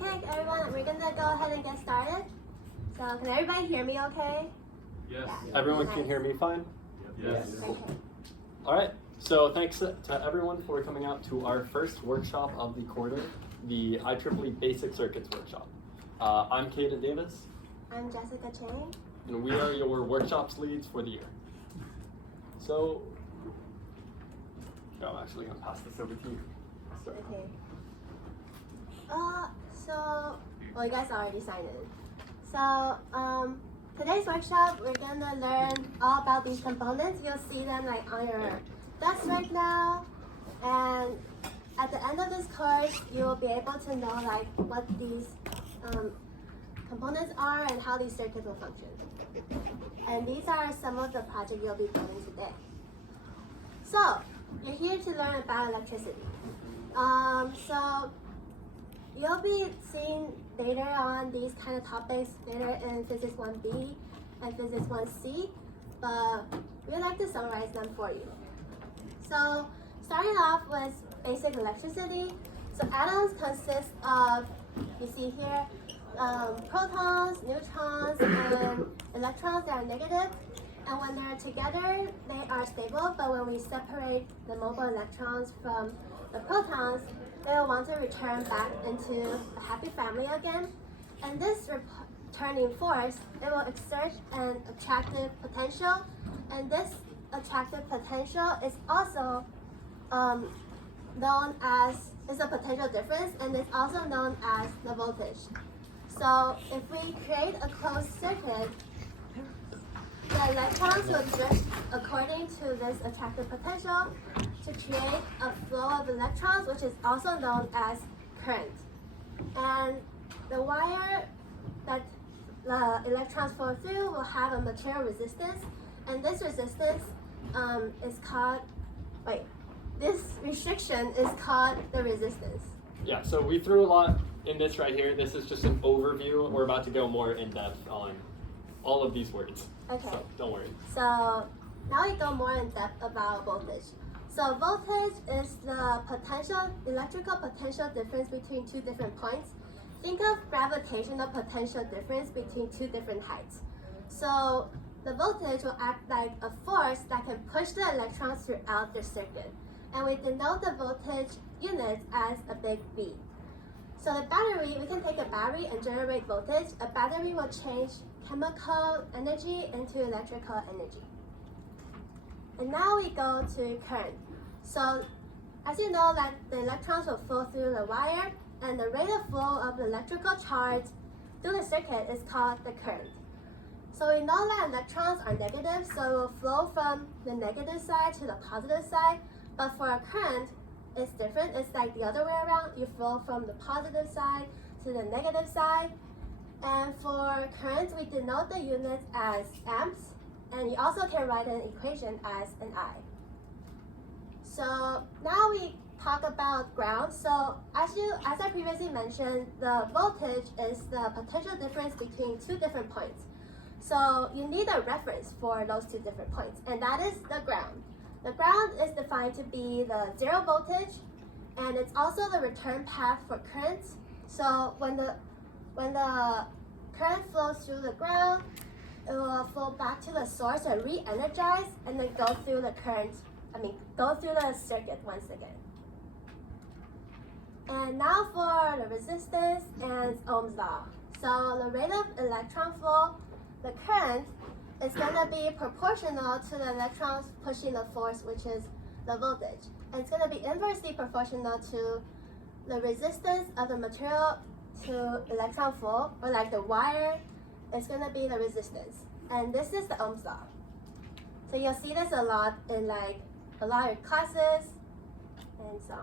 Okay, everyone, we're gonna go ahead and get started. So can everybody hear me okay? Yes. Yeah. Everyone Nice. can hear me fine? Yes. Okay. All right, so thanks to everyone for coming out to our first workshop of the quarter, the IEEE Basic Circuits workshop. I'm Caden Davis. I'm Jessica Chang. And we are your workshops leads for the year. So, I'm actually gonna pass this over to you. So, Okay. Well, you guys already signed in. So, today's workshop, we're gonna learn all about these components. You'll see them like on your desk right now. And at the end of this course, you will be able to know like what these components are and how these circuits will function. And these are some of the projects you'll be doing today. So, you're here to learn about electricity. So you'll be seeing later on these kind of topics later in Physics 1B and Physics 1C, but we'd like to summarize them for you. So starting off with basic electricity. So atoms consist of, you see here, protons, neutrons, and electrons that are negative. And when they're together, they are stable, but when we separate the mobile electrons from the protons, they will want to return back into a happy family again. And this returning force, it will exert an attractive potential, and this attractive potential is also known as, is a potential difference, and it's also known as the voltage. So if we create a closed circuit, the electrons will drift according to this attractive potential to create a flow of electrons, which is also known as current. And the wire that the electrons flow through will have a material resistance, and this resistance is called, this restriction is called the resistance. yeah, so we threw a lot in this right here. This is just an overview. We're about to go more in depth on all of these words. Okay. So don't worry. So now we go more in depth about voltage. So voltage is the electrical potential difference between two different points. Think of gravitational potential difference between two different heights. So the voltage will act like a force that can push the electrons throughout the circuit. And we denote the voltage units as a big V. So the battery, we can take a battery and generate voltage. A battery will change chemical energy into electrical energy. And now we go to current. So as you know, that the electrons will flow through the wire, and the rate of flow of the electrical charge through the circuit is called the current. So we know that electrons are negative, so it will flow from the negative side to the positive side. But for a current, it's different. It's like the other way around. You flow from the positive side to the negative side. And for current, we denote the units as amps, and you also can write an equation as an I. So now we talk about ground. So as I previously mentioned, the voltage is the potential difference between two different points. So you need a reference for those two different points, and that is the ground. The ground is defined to be the zero voltage, and it's also the return path for current. So when the current flows through the ground, it will flow back to the source and re-energize, and then go through the circuit once again. And now for the resistance and Ohm's law. So the rate of electron flow, the current, is going to be proportional to the electrons pushing the force, which is the voltage. And it's going to be inversely proportional to the resistance of the material to electron flow, or like the wire, it's going to be the resistance. And this is the Ohm's law. So you'll see this a lot in like a lot of classes and so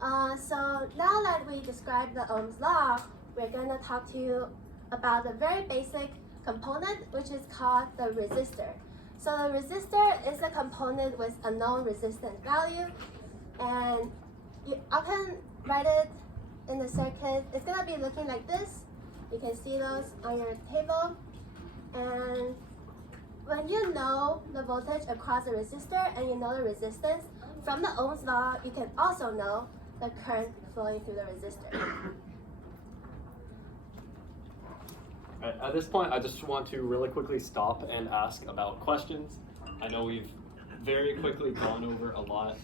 on. So now that we described the Ohm's law, we're going to talk to you about the very basic component, which is called the resistor. So the resistor is a component with a known resistance value, and you often write it in the circuit. It's going to be looking like this. You can see those on your table. And when you know the voltage across the resistor and you know the resistance, from the Ohm's law, you can also know the current flowing through the resistor. Right, at this point, I just want to really quickly stop and ask about questions. I know we've very quickly gone over a lot,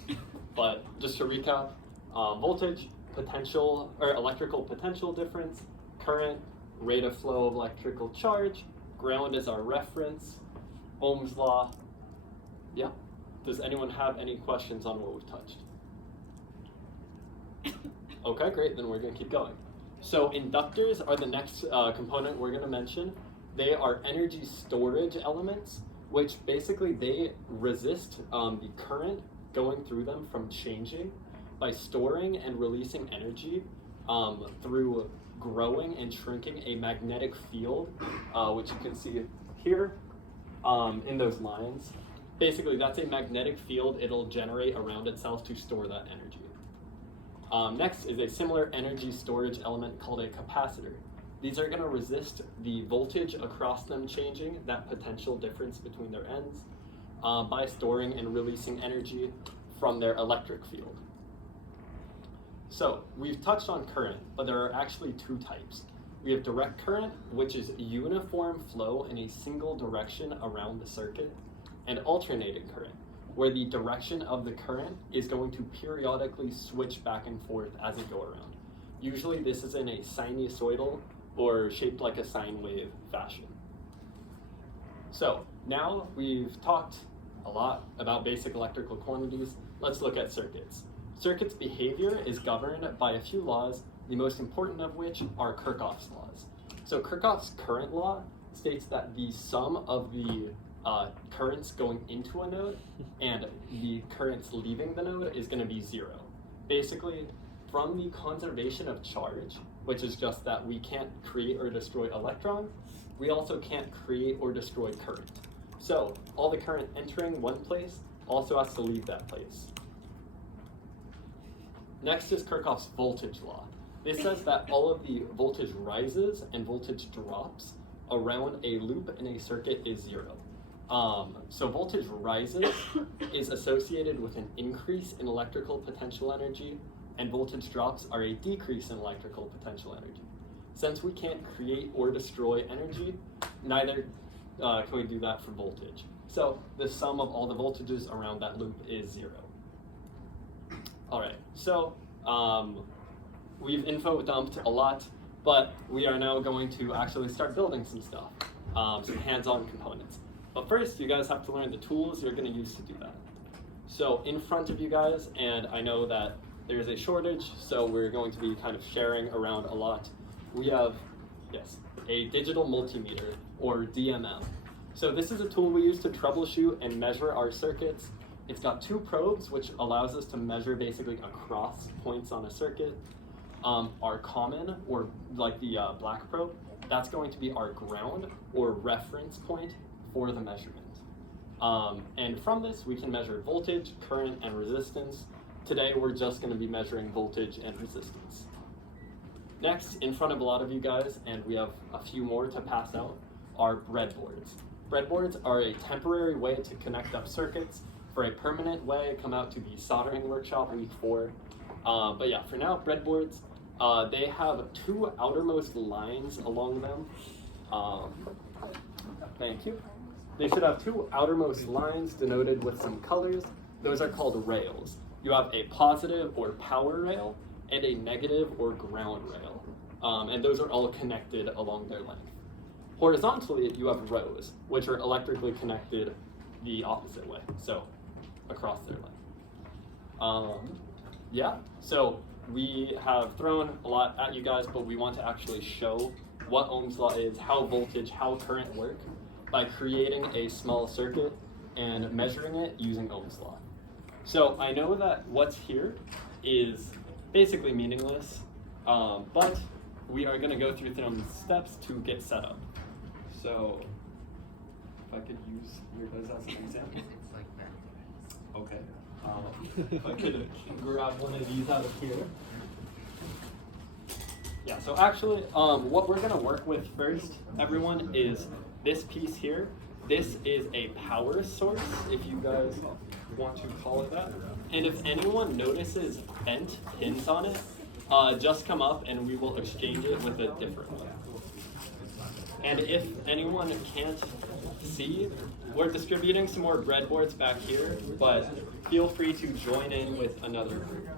but just to recap, voltage, potential, or electrical potential difference, current, rate of flow of electrical charge, ground is our reference, Ohm's law. Yeah. Does anyone have any questions on what we've touched? Okay, great, then we're gonna keep going. So inductors are the next component we're gonna mention. They are energy storage elements, which basically they resist the current going through them from changing by storing and releasing energy through growing and shrinking a magnetic field, which you can see here in those lines. Basically, that's a magnetic field it'll generate around itself to store that energy. Next is a similar energy storage element called a capacitor. These are going to resist the voltage across them changing, that potential difference between their ends, by storing and releasing energy from their electric field. So we've touched on current, but there are actually two types. We have direct current, which is uniform flow in a single direction around the circuit, and alternating current, where the direction of the current is going to periodically switch back and forth as it go around. Usually this is in a sinusoidal or shaped like a sine wave fashion. So now we've talked a lot about basic electrical quantities. Let's look at circuits. Circuits' behavior is governed by a few laws, the most important of which are Kirchhoff's laws. So Kirchhoff's current law states that the sum of the currents going into a node and the currents leaving the node is going to be zero. Basically, from the conservation of charge, which is just that we can't create or destroy electrons, we also can't create or destroy current. So all the current entering one place also has to leave that place. Next is Kirchhoff's voltage law. This says that all of the voltage rises and voltage drops around a loop in a circuit is zero. So voltage rises is associated with an increase in electrical potential energy, and voltage drops are a decrease in electrical potential energy. Since we can't create or destroy energy, neither can we do that for voltage. So the sum of all the voltages around that loop is zero. All right, so we've info dumped a lot, but we are now going to actually start building some stuff, some hands-on components. But first, you guys have to learn the tools you're going to use to do that. So in front of you guys, and I know that there's a shortage, so we're going to be kind of sharing around a lot. We have, yes, a digital multimeter, or DMM. So this is a tool we use to troubleshoot and measure our circuits. It's got two probes, which allows us to measure basically across points on a circuit. Our common, or like the black probe, that's going to be our ground or reference point for the measurement. And from this, we can measure voltage, current, and resistance. Today, we're just going to be measuring voltage and resistance. Next, in front of a lot of you guys, and we have a few more to pass out, are breadboards. Breadboards are a temporary way to connect up circuits. For a permanent way, come out to the soldering workshop week 4. But yeah, for now, breadboards, they have two outermost lines along them. Thank you. They should have two outermost lines denoted with some colors. Those are called rails. You have a positive or power rail and a negative or ground rail. And those are all connected along their length. Horizontally, you have rows, which are electrically connected the opposite way, so across their length. Yeah, so we have thrown a lot at you guys, but we want to actually show what Ohm's law is, how voltage, how current work, by creating a small circuit and measuring it using Ohm's law. So I know that what's here is basically meaningless, but we are going to go through some steps to get set up. So if I could use your guys as an example. It's like that. Okay. If I could grab one of these out of here. Yeah, so actually, what we're going to work with first, everyone, is this piece here. This is a power source, if you guys want to call it that. And if anyone notices bent pins on it, just come up and we will exchange it with a different one. And if anyone can't see, we're distributing some more breadboards back here, but feel free to join in with another group.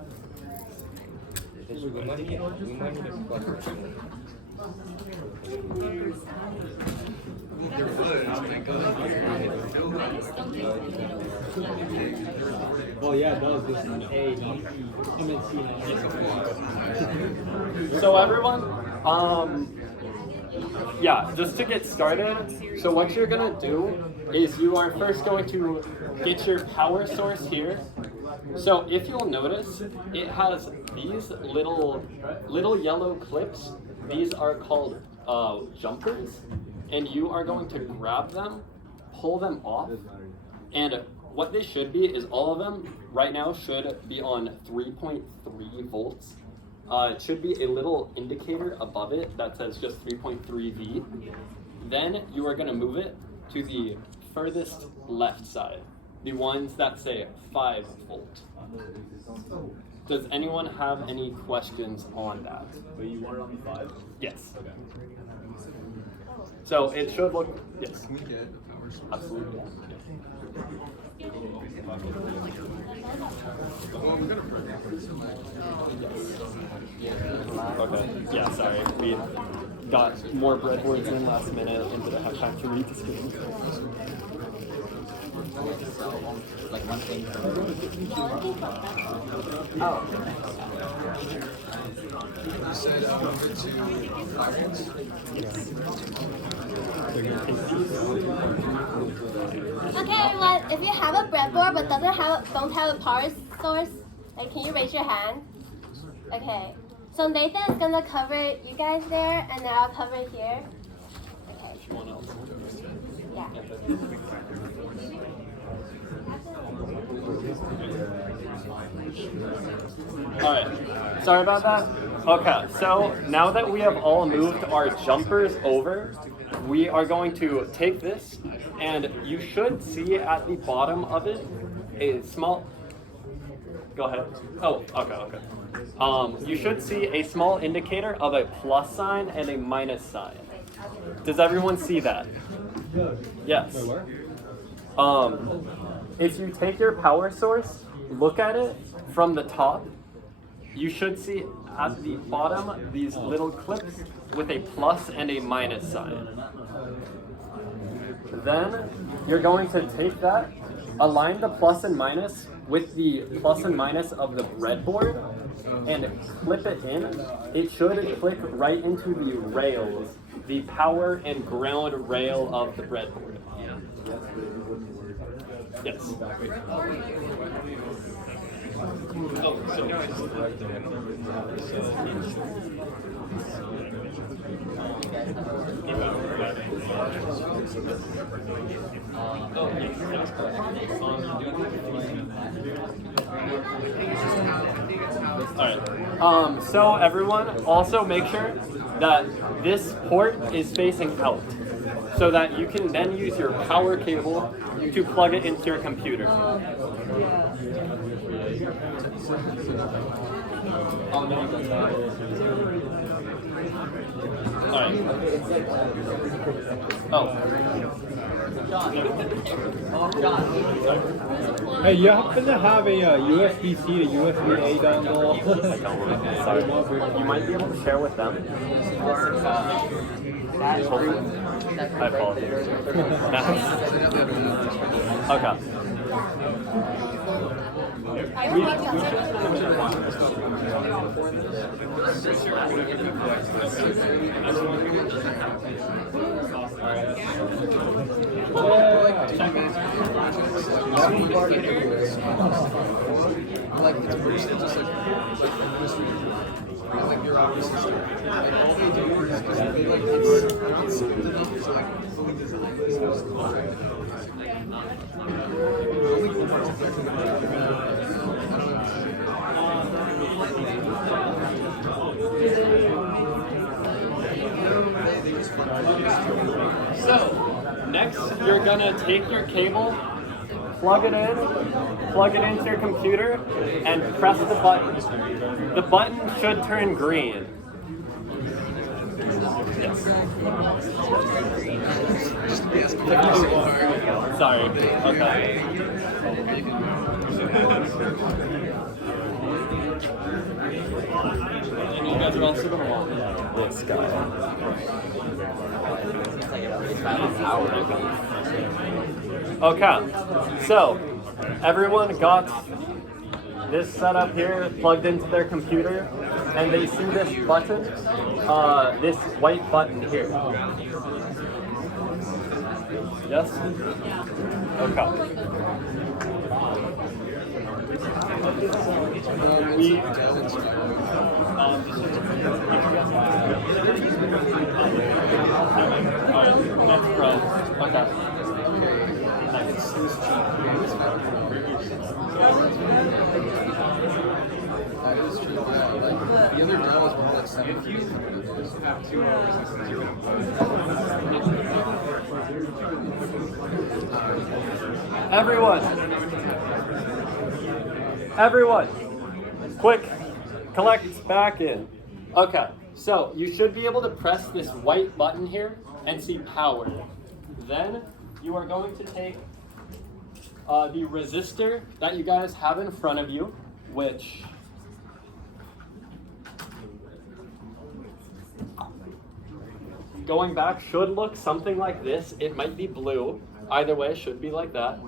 Oh yeah, that was just So everyone, yeah, just to get started, so what you're gonna do is you are first going to get your power source here. So if you'll notice, it has these little yellow clips. These are called jumpers, and you are going to grab them, pull them off, and what they should be is all of them right now should be on 3.3 volts. It should be a little indicator above it that says just 3.3 V. Then you are going to move it to the furthest left side, the ones that say 5 volt. Does anyone have any questions on that? But you want it on the 5? Yes. Okay. So it should look, yes. Can we get a power source? Absolutely. Well, we got a breadboard, so Okay. Yeah, sorry. We got more breadboards in last minute and didn't have time to read the screen. like one thing. Oh. You said move it to 5 volts? Okay, everyone. If you have a breadboard but don't have a power source, like, can you raise your hand? Okay. So Nathan is gonna cover you guys there, and then I'll cover here. Okay. Yeah. All right. Sorry about that. Okay. So now that we have all moved our jumpers over, we are going to take this, and you should see at the bottom of it a small. Go ahead. Oh, okay. You should see a small indicator of a plus sign and a minus sign. Does everyone see that? Yes. If you take your power source, look at it from the top, you should see at the bottom these little clips with a plus and a minus sign. Then you're going to take that, align the plus and minus with the plus and minus of the breadboard, and clip it in. It should click right into the rails, the power and ground rail of the breadboard. Yes. Oh, so Alright. So everyone, also make sure that this port is facing out, so that you can then use your power cable to plug it into your computer. Alright. Oh. Hey, you happen to have a USB-C to USB-A dongle? Sorry. You might be able to share with them. I apologize. Okay. Like it's worse than just like like your office system. Like all they do is just they like it's the numbers are like fully designed. It's just the only cool parts of that. So, next you're gonna take your cable, plug it into your computer, and press the button. The button should turn green. Yes. Yes. Sorry. Okay. And you guys are also going to want this guy. Okay, so everyone got this setup here plugged into their computer, and they see this button, this white button here. Yes? Okay. That's right. Okay. The other Dell is more like 7 feet. Everyone, quick, collect back in. Okay, so you should be able to press this white button here and see power. Then you are going to take the resistor that you guys have in front of you, which going back should look something like this. It might be blue. Either way, it should be like that.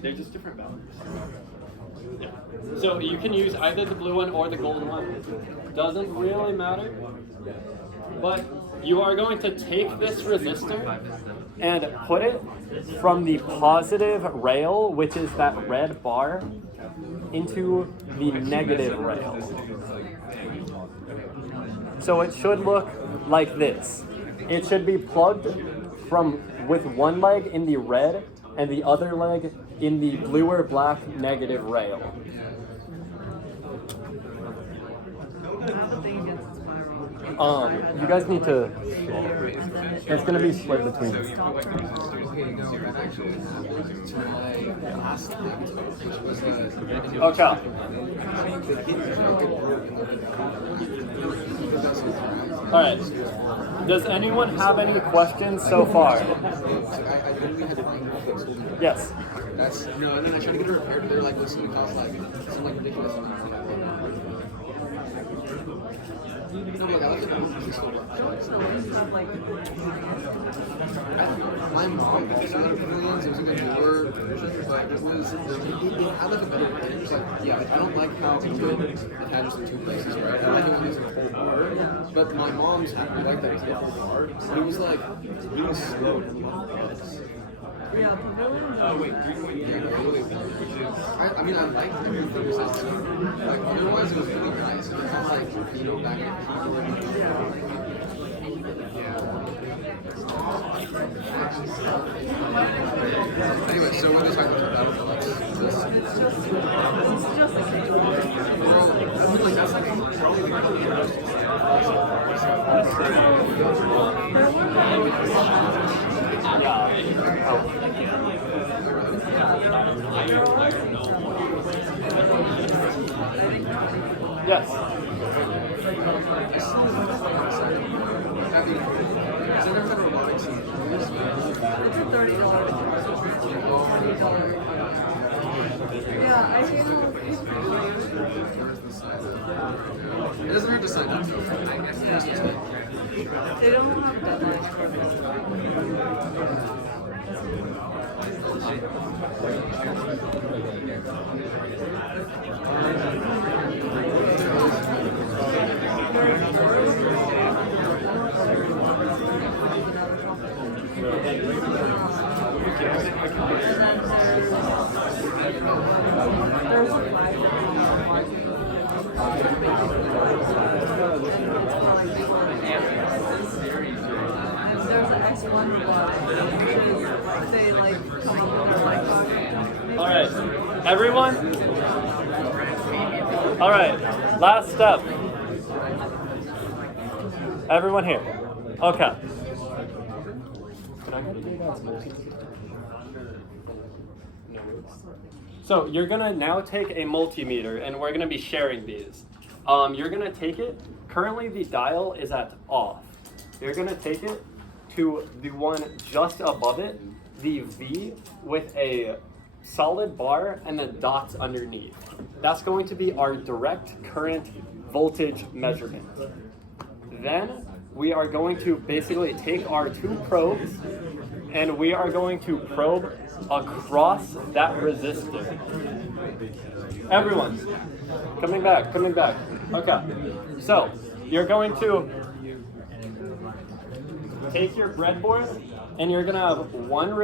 They're just different values. Yeah. So you can use either the blue one or the gold one. Doesn't really matter. But you are going to take this resistor and put it from the positive rail, which is that red bar, into the negative rail. So it should look like this. It should be plugged with one leg in the red and the other leg in the blue or black negative rail. You guys need to, it's going to be split between us. Okay. All right. Does anyone have any questions so far? Yes. No, and then I tried to get it repaired, but they're like, listen, it costs like some like ridiculous amount. No, like I like my mom was one of millions. It was like a newer version, but it had like a better thing. It was like, yeah, I don't like how it had just the two places, right? I like it when there's a whole bar, but my mom's actually like that it was a whole bar. But it was like really slow and Yeah, Pavilion? Oh, wait, 3.8. I mean, I liked everything besides that. Like, otherwise, it was really nice. It was like, you know, back at Anyway, so what is I talking about? This It's just a cake. I mean, like, that's like probably Yes. It's a $30. Yeah, I feel it doesn't hurt to sign up. they don't have deadlines for this. There's a flag. There's an X1 flag, which is they like All right, everyone. All right, last step. Everyone here. Okay. So you're gonna now take a multimeter, and we're gonna be sharing these. You're gonna take it, currently the dial is at off. You're gonna take it to the one just above it, the V with a solid bar and the dots underneath. That's going to be our direct current voltage measurement. Then we are going to basically take our two probes and we are going to probe across that resistor. Everyone, coming back. Okay, so you're going to take your breadboard and you're gonna have one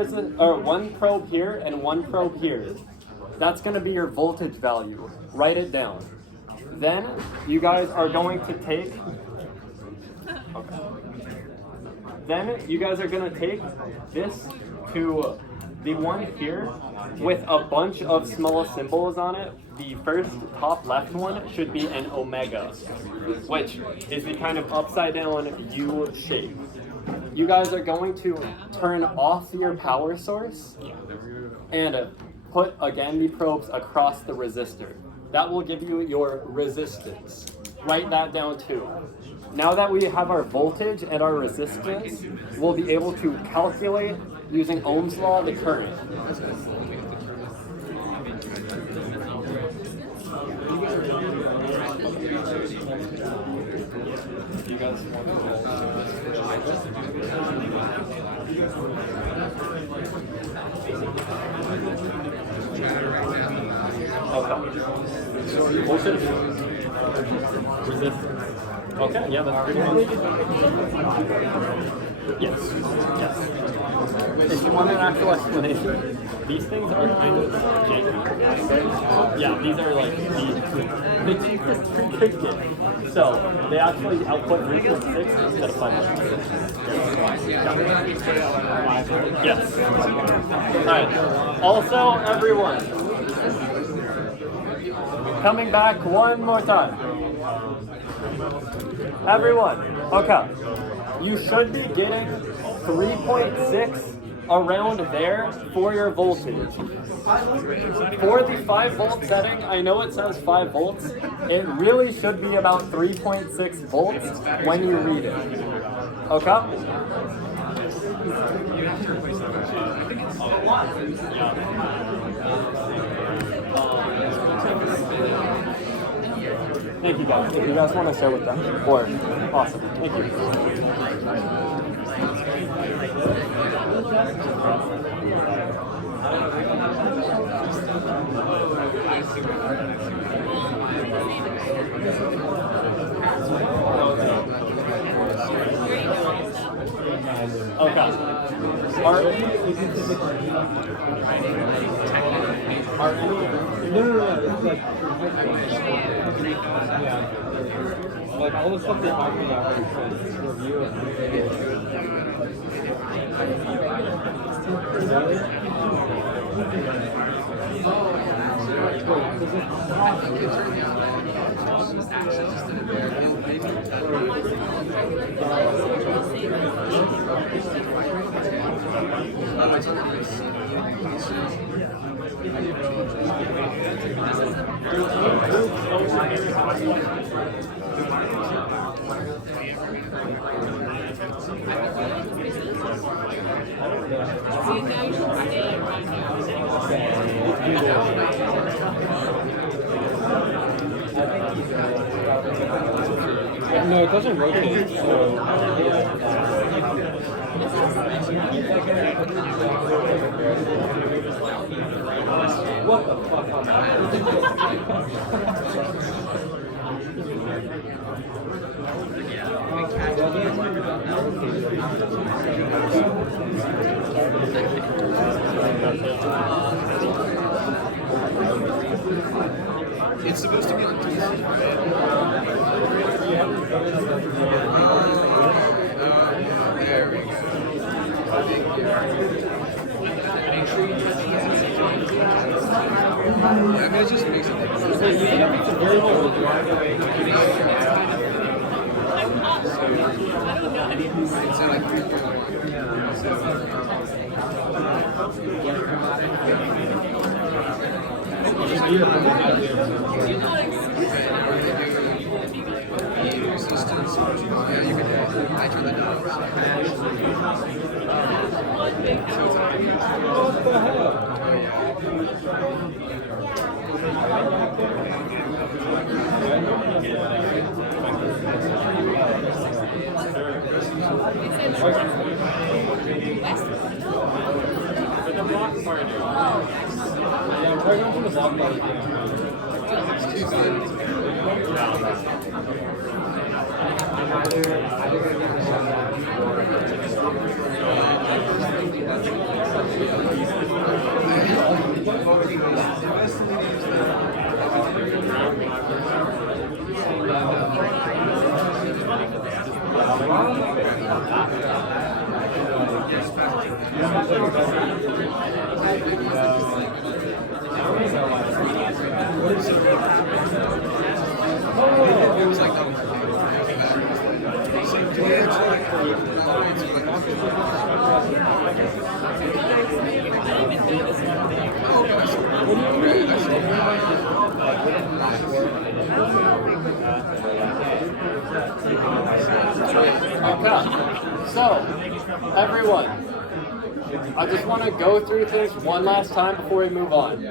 probe here and one probe here. That's gonna be your voltage value. Write it down. Then you guys are going to take, Then you guys are gonna take this to the one here with a bunch of small symbols on it. The first top left one should be an omega, which is the kind of upside down U shape. You guys are going to turn off your power source and put again the probes across the resistor. That will give you your resistance. Write that down too. Now that we have our voltage and our resistance, we'll be able to calculate using Ohm's law the current. You guys want Okay. Voltage, resistance. Okay, yeah, that's pretty much. Yes. If you want an actual explanation, these things are kind of janky. Yeah, these are like the cheapest pre-K kit. So they actually output 3.6 instead of 5. Yes. Alright. Also, everyone, coming back one more time. Everyone, okay. You should be getting 3.6 around there for your voltage. For the 5 volt setting, I know it says 5 volts. It really should be about 3.6 volts when you read it. Okay? Thank you guys. If you guys want to share with them, or awesome. Thank you. Okay. Like all the stuff they're talking about is review No, it doesn't rotate, so... What the fuck? It's supposed to be on Tuesday, right? There we go. Thank you. Yeah, I mean, it just makes it different. So you think if it's a variable It's like 3.1. What the hell? For the block party. Yeah, I'm trying to the block party. It was like Okay, so everyone, I just want to go through things one last time before we move on.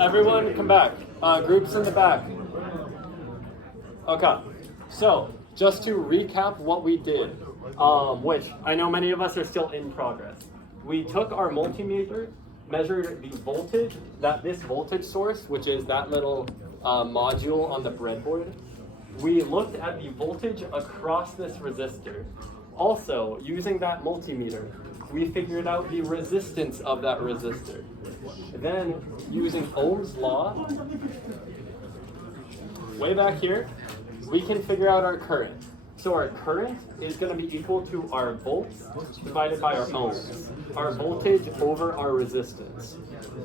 Everyone come back. Groups in the back. Okay, so just to recap what we did, which I know many of us are still in progress. We took our multimeter, measured the voltage that this voltage source, which is that little module on the breadboard. We looked at the voltage across this resistor. Also, using that multimeter, we figured out the resistance of that resistor. Then, using Ohm's law, way back here, we can figure out our current. So our current is going to be equal to our volts divided by our ohms, our voltage over our resistance.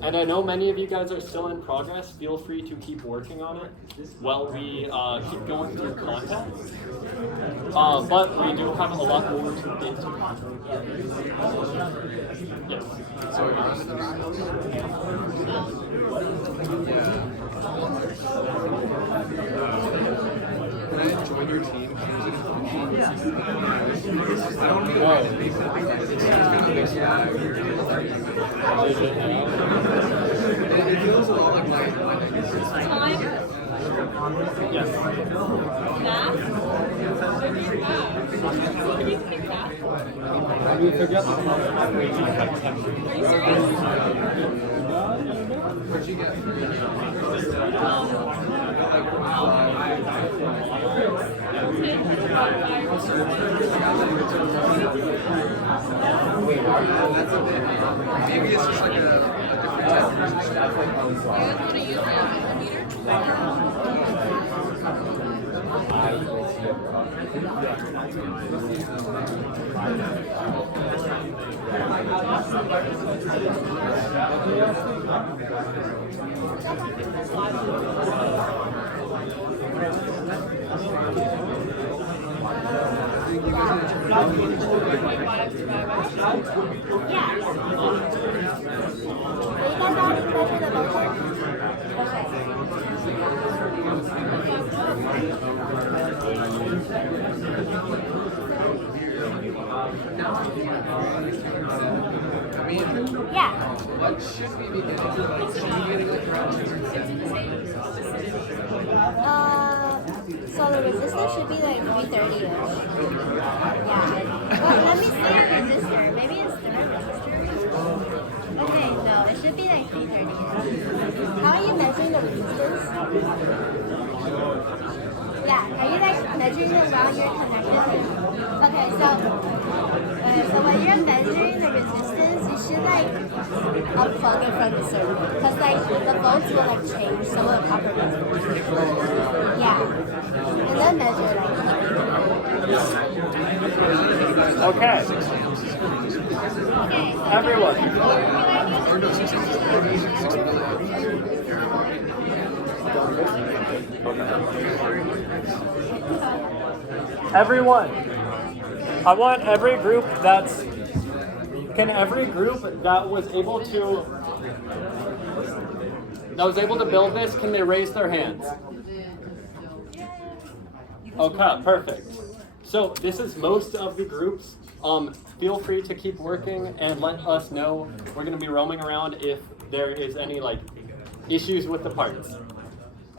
And I know many of you guys are still in progress. Feel free to keep working on it while we keep going through content. But we do have a lot more to get to. Yes. So you're on Can I join your team? It feels a lot like my Time. Yes. Math. Can you pick that? We forget the Are you serious? Where'd you get? That's a bit. Maybe it's just like a different type of resistor. You guys want to use the Yeah. What should we be getting? Should we be getting like around 2 So the resistance should be like 330-ish. Yeah. Well, let me see the resistor. Maybe it's the resistor. Okay, no, it should be like 330-ish. How are you measuring the resistance? Yeah, are you like measuring it while you're connected? Okay, so when you're measuring the resistance, you should like unplug it from the circuit, because like the volts will like change some of the properties. Yeah, and then measure like. Okay. Okay. So Everyone. Everyone, I want every group that was able to build this, can they raise their hands? Okay, perfect. So this is most of the groups. Feel free to keep working and let us know. We're going to be roaming around if there is any like issues with the parts.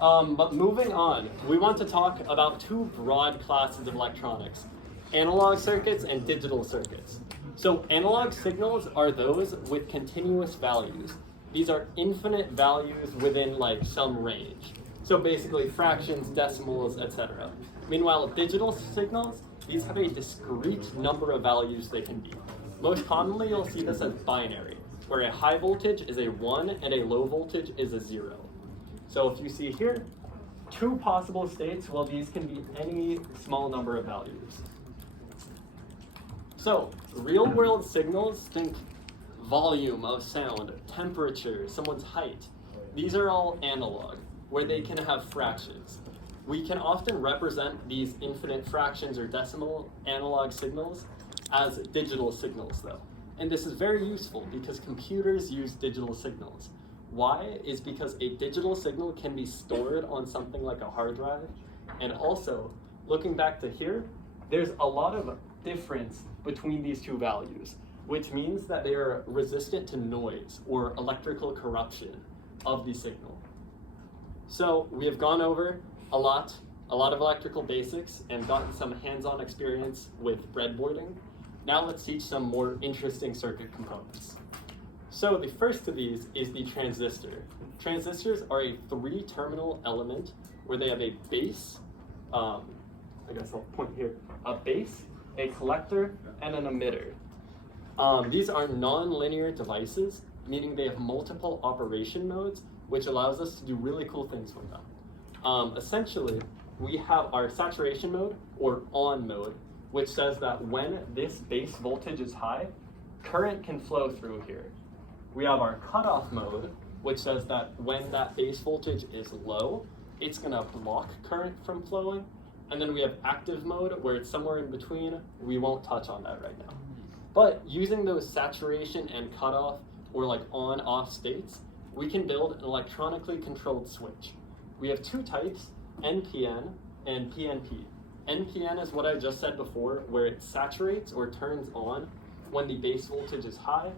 But moving on, we want to talk about two broad classes of electronics, analog circuits and digital circuits. So analog signals are those with continuous values. These are infinite values within like some range. So basically fractions, decimals, etc. Meanwhile, digital signals, these have a discrete number of values they can be. Most commonly, you'll see this as binary, where a high voltage is a 1 and a low voltage is a 0. So if you see here, two possible states, well, these can be any small number of values. So real-world signals, think volume of sound, temperature, someone's height. These are all analog, where they can have fractions. We can often represent these infinite fractions or decimal analog signals as digital signals though. And this is very useful because computers use digital signals. Why? Is because a digital signal can be stored on something like a hard drive. And also, looking back to here, there's a lot of difference between these two values, which means that they are resistant to noise or electrical corruption of the signal. So we have gone over a lot of electrical basics and gotten some hands-on experience with breadboarding. Now let's teach some more interesting circuit components. So the first of these is the transistor. Transistors are a 3-terminal element where they have a base, I guess I'll point here, a base, a collector, and an emitter. These are non-linear devices, meaning they have multiple operation modes, which allows us to do really cool things with them. Essentially, we have our saturation mode, or on mode, which says that when this base voltage is high, current can flow through here. We have our cutoff mode, which says that when that base voltage is low, it's going to block current from flowing. And then we have active mode, where it's somewhere in between. We won't touch on that right now. But using those saturation and cutoff, or like on-off states, we can build an electronically controlled switch. We have two types, Npn and Pnp. Npn is what I just said before, where it saturates or turns on when the base voltage is high.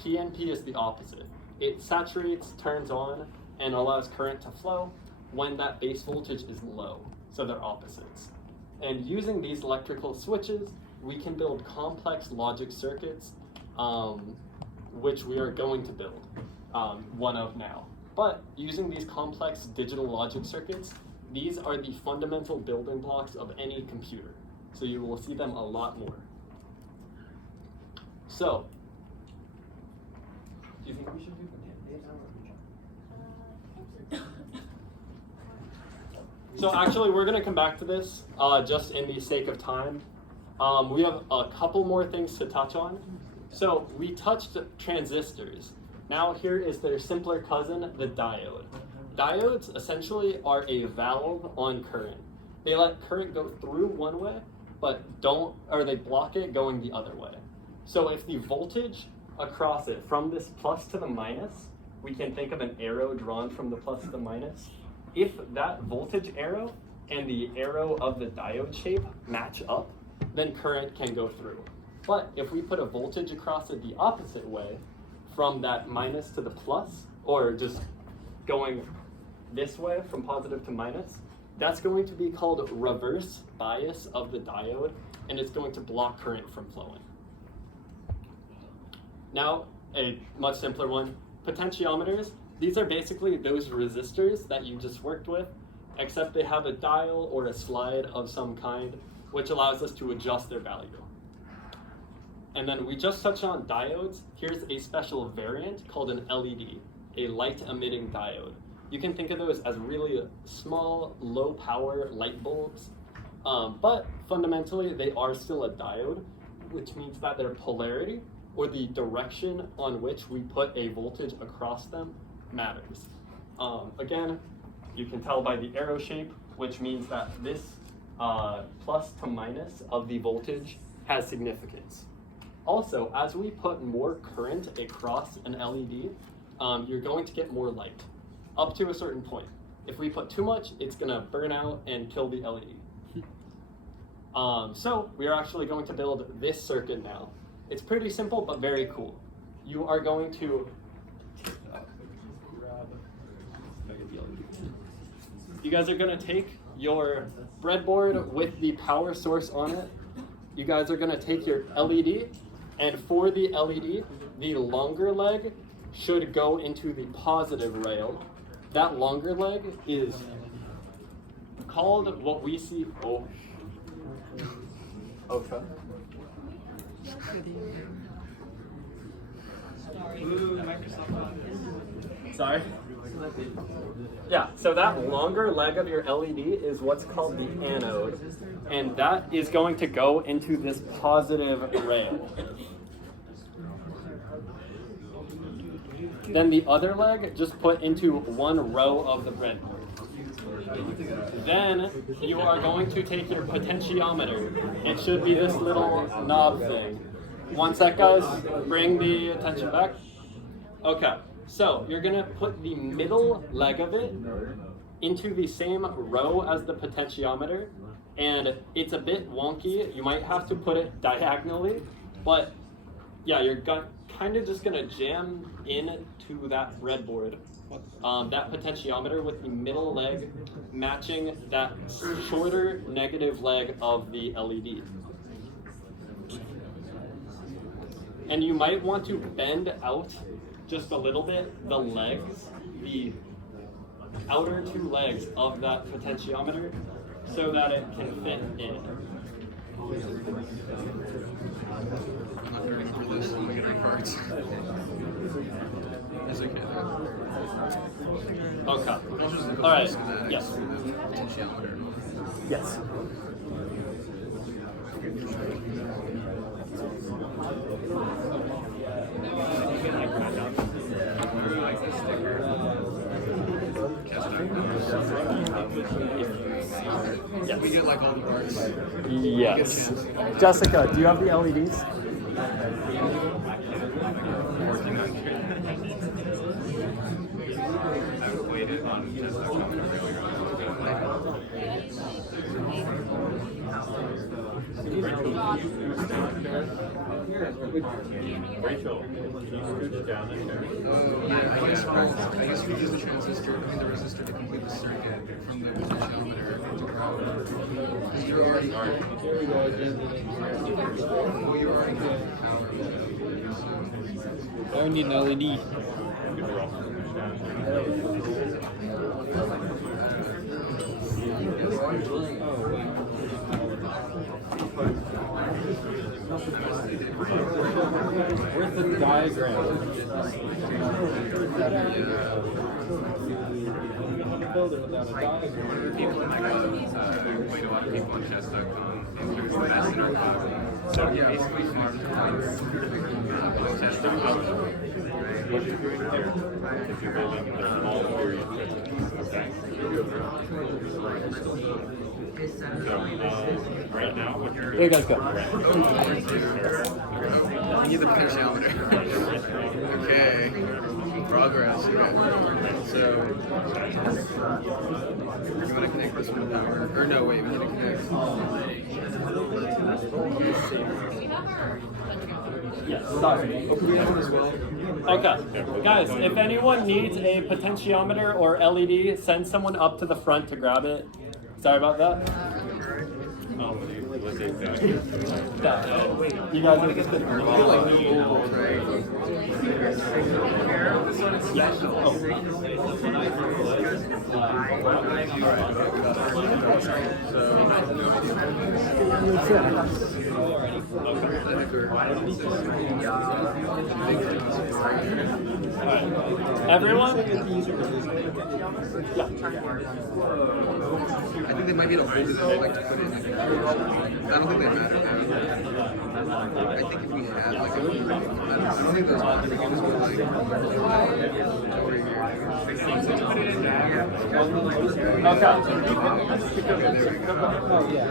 Pnp is the opposite. It saturates, turns on, and allows current to flow when that base voltage is low. So they're opposites. And using these electrical switches, we can build complex logic circuits, which we are going to build one of now. But using these complex digital logic circuits, these are the fundamental building blocks of any computer. So you will see them a lot more. So, do you think we should do the So actually, we're going to come back to this just in the sake of time. We have a couple more things to touch on. So we touched transistors. Now here is their simpler cousin, the diode. Diodes essentially are a valve on current. They let current go through one way, but they block it going the other way. So if the voltage across it from this plus to the minus, we can think of an arrow drawn from the plus to the minus. If that voltage arrow and the arrow of the diode shape match up, then current can go through. But if we put a voltage across it the opposite way, from that minus to the plus, or just going this way from positive to minus, that's going to be called reverse bias of the diode, and it's going to block current from flowing. Now, a much simpler one, potentiometers. These are basically those resistors that you just worked with, except they have a dial or a slide of some kind, which allows us to adjust their value. And then we just touched on diodes. Here's a special variant called an LED, a light-emitting diode. You can think of those as really small, low-power light bulbs, but fundamentally they are still a diode, which means that their polarity, or the direction on which we put a voltage across them, matters. Again, you can tell by the arrow shape, which means that this plus to minus of the voltage has significance. Also, as we put more current across an LED, you're going to get more light, up to a certain point. If we put too much, it's gonna burn out and kill the LED. So we are actually going to build this circuit now. It's pretty simple, but very cool. You are going to you guys are going to take your breadboard with the power source on it. You guys are going to take your LED, and for the LED, the longer leg should go into the positive rail. That longer leg is called what we see. Oh, okay. Sorry. Yeah, so that longer leg of your LED is what's called the anode, and that is going to go into this positive rail. Then the other leg, just put into one row of the breadboard. Then you are going to take your potentiometer. It should be this little knob thing. One sec, guys. Bring the attention back. Okay, so you're going to put the middle leg of it into the same row as the potentiometer. And it's a bit wonky. You might have to put it diagonally. But yeah, you're kind of just going to jam into that breadboard. That potentiometer with the middle leg matching that shorter negative leg of the LED. And you might want to bend out just a little bit the legs, the outer two legs of that potentiometer so that it can fit in. I'm not learning through this. I'm getting parts. As I can. Okay. I'll just look All right. at the schematics Yes. for the potentiometer. Yes. Yes. We get like all the parts. Yes. Jessica, do you have the LEDs? I've waited on test.com to really Rachel, can you scooch down the chair? I guess you could use the transistor, the resistor to complete the circuit from the potentiometer to ground. Because you're already well, you already have power. I need an LED. Where's the diagram? Build it without a diagram. People in my quite a lot of people on chess.com think they're the best in our class. So basically smart on chess.com. What you're doing here is you're building a small period system. Okay? So right now what you're Here you guys go. I need the potentiometer. Okay. Progress. Okay. So you want to connect this one to power? Or no, wait, we need to connect. Yes, sorry. Okay, guys, if anyone needs a potentiometer or LED, send someone up to the front to grab it. Sorry about that. You guys are just Everyone? Yeah. I think they might be able to hold it and like to put it in. I don't think they matter. I think if we had like I don't think those microphones were like over here. Okay. There we go.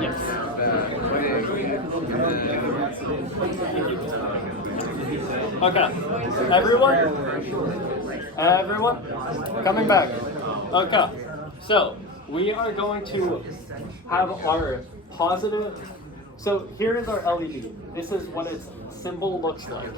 Yes. Okay. Everyone? Coming back. Okay. So we are going to have our positive So here is our LED. This is what its symbol looks like.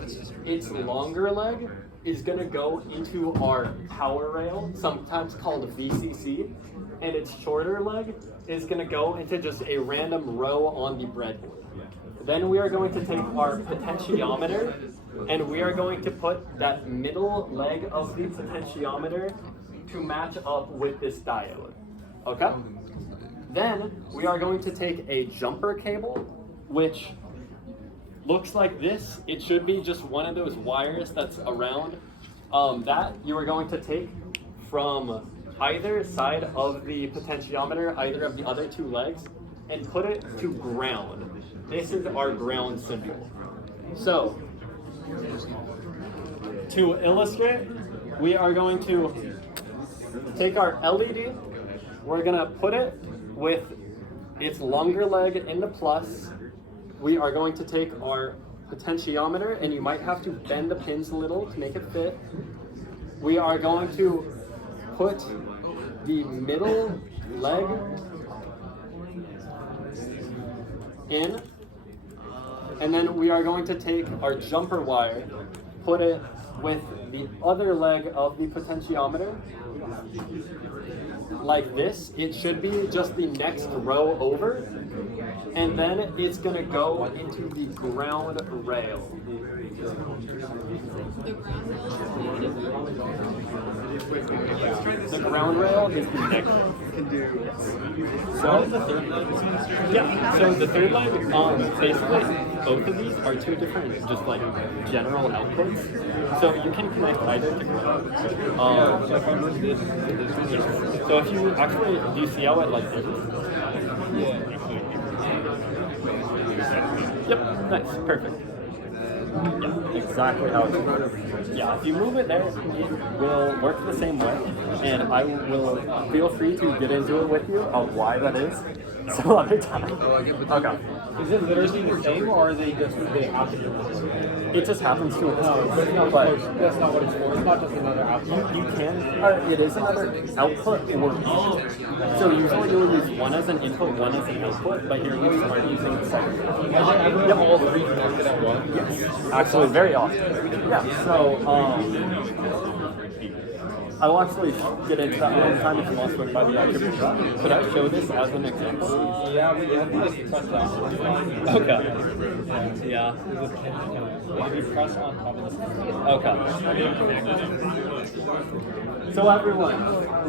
Its longer leg is going to go into our power rail, sometimes called VCC, and its shorter leg is going to go into just a random row on the breadboard. Then we are going to take our potentiometer and we are going to put that middle leg of the potentiometer to match up with this diode. Okay? Then we are going to take a jumper cable, which looks like this. It should be just one of those wires that's around that you are going to take from either side of the potentiometer, either of the other two legs, and put it to ground. This is our ground symbol. So, to illustrate, we are going to take our LED, we're going to put it with its longer leg in the plus. We are going to take our potentiometer, and you might have to bend the pins a little to make it fit. We are going to put the middle leg in, and then we are going to take our jumper wire, put it with the other leg of the potentiometer, like this. It should be just the next row over, and then it's going to go into the ground rail. The ground rail is the negative. So the third line, basically both of these are two different, just like general outputs. So you can connect either to ground. So if you actually, do you see how it like this? Yep, nice, perfect. Yeah, exactly how it's works. Yeah, if you move it there, it will work the same way, and I will feel free to get into it with you of why that is some other time. Okay. Is it literally the same, or are they just the opposite? It just happens to That's not what it's for. It's not just another output. You can, it is another output or input. So usually you will use one as an input, one as an output, but here we are using the second. Yep. All three connected at once. Yes, actually very often. Yeah, so I will actually get into that another time if you want to swing by the attribute shop. Could I show this as an example? Yeah, we have to press that. Okay. Yeah. Maybe press on top of this. Okay. So everyone,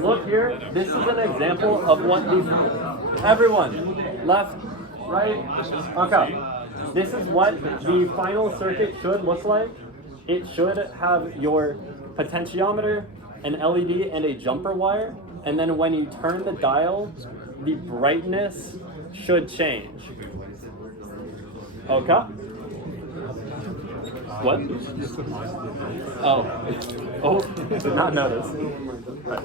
look here. This is an example of what these. Everyone, left, right. Okay. This is what the final circuit should look like. It should have your potentiometer, an LED, and a jumper wire. And then when you turn the dial, the brightness should change. Okay? What? Oh. Oh, did not notice. Right.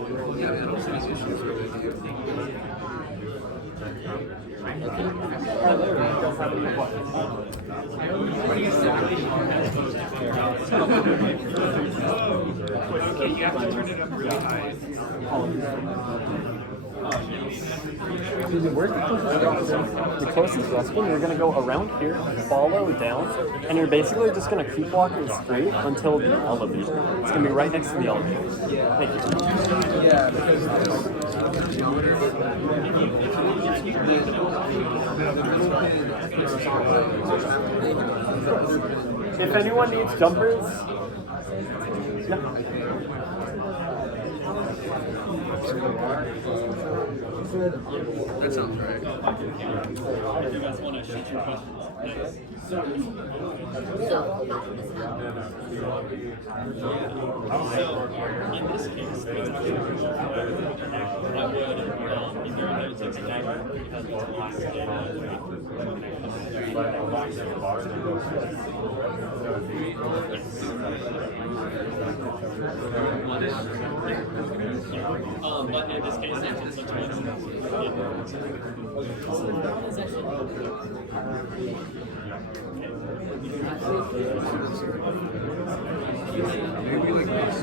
Okay, you have to turn it up really high. The closest resting, you're going to go around here, follow down, and you're basically just going to keep walking straight until the elevator. It's going to be right next to the elevator. Thank you. Yeah, because If anyone needs jumpers, yeah. that sounds right. If you guys want to shoot your questions. So, in this case, I would either take a diagram but in this case, it's such Maybe like this.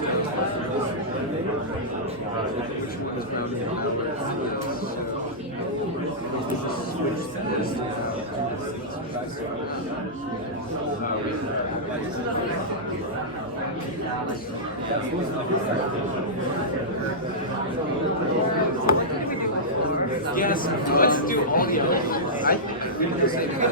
Yes, let's do all the other ones. I think the same thing I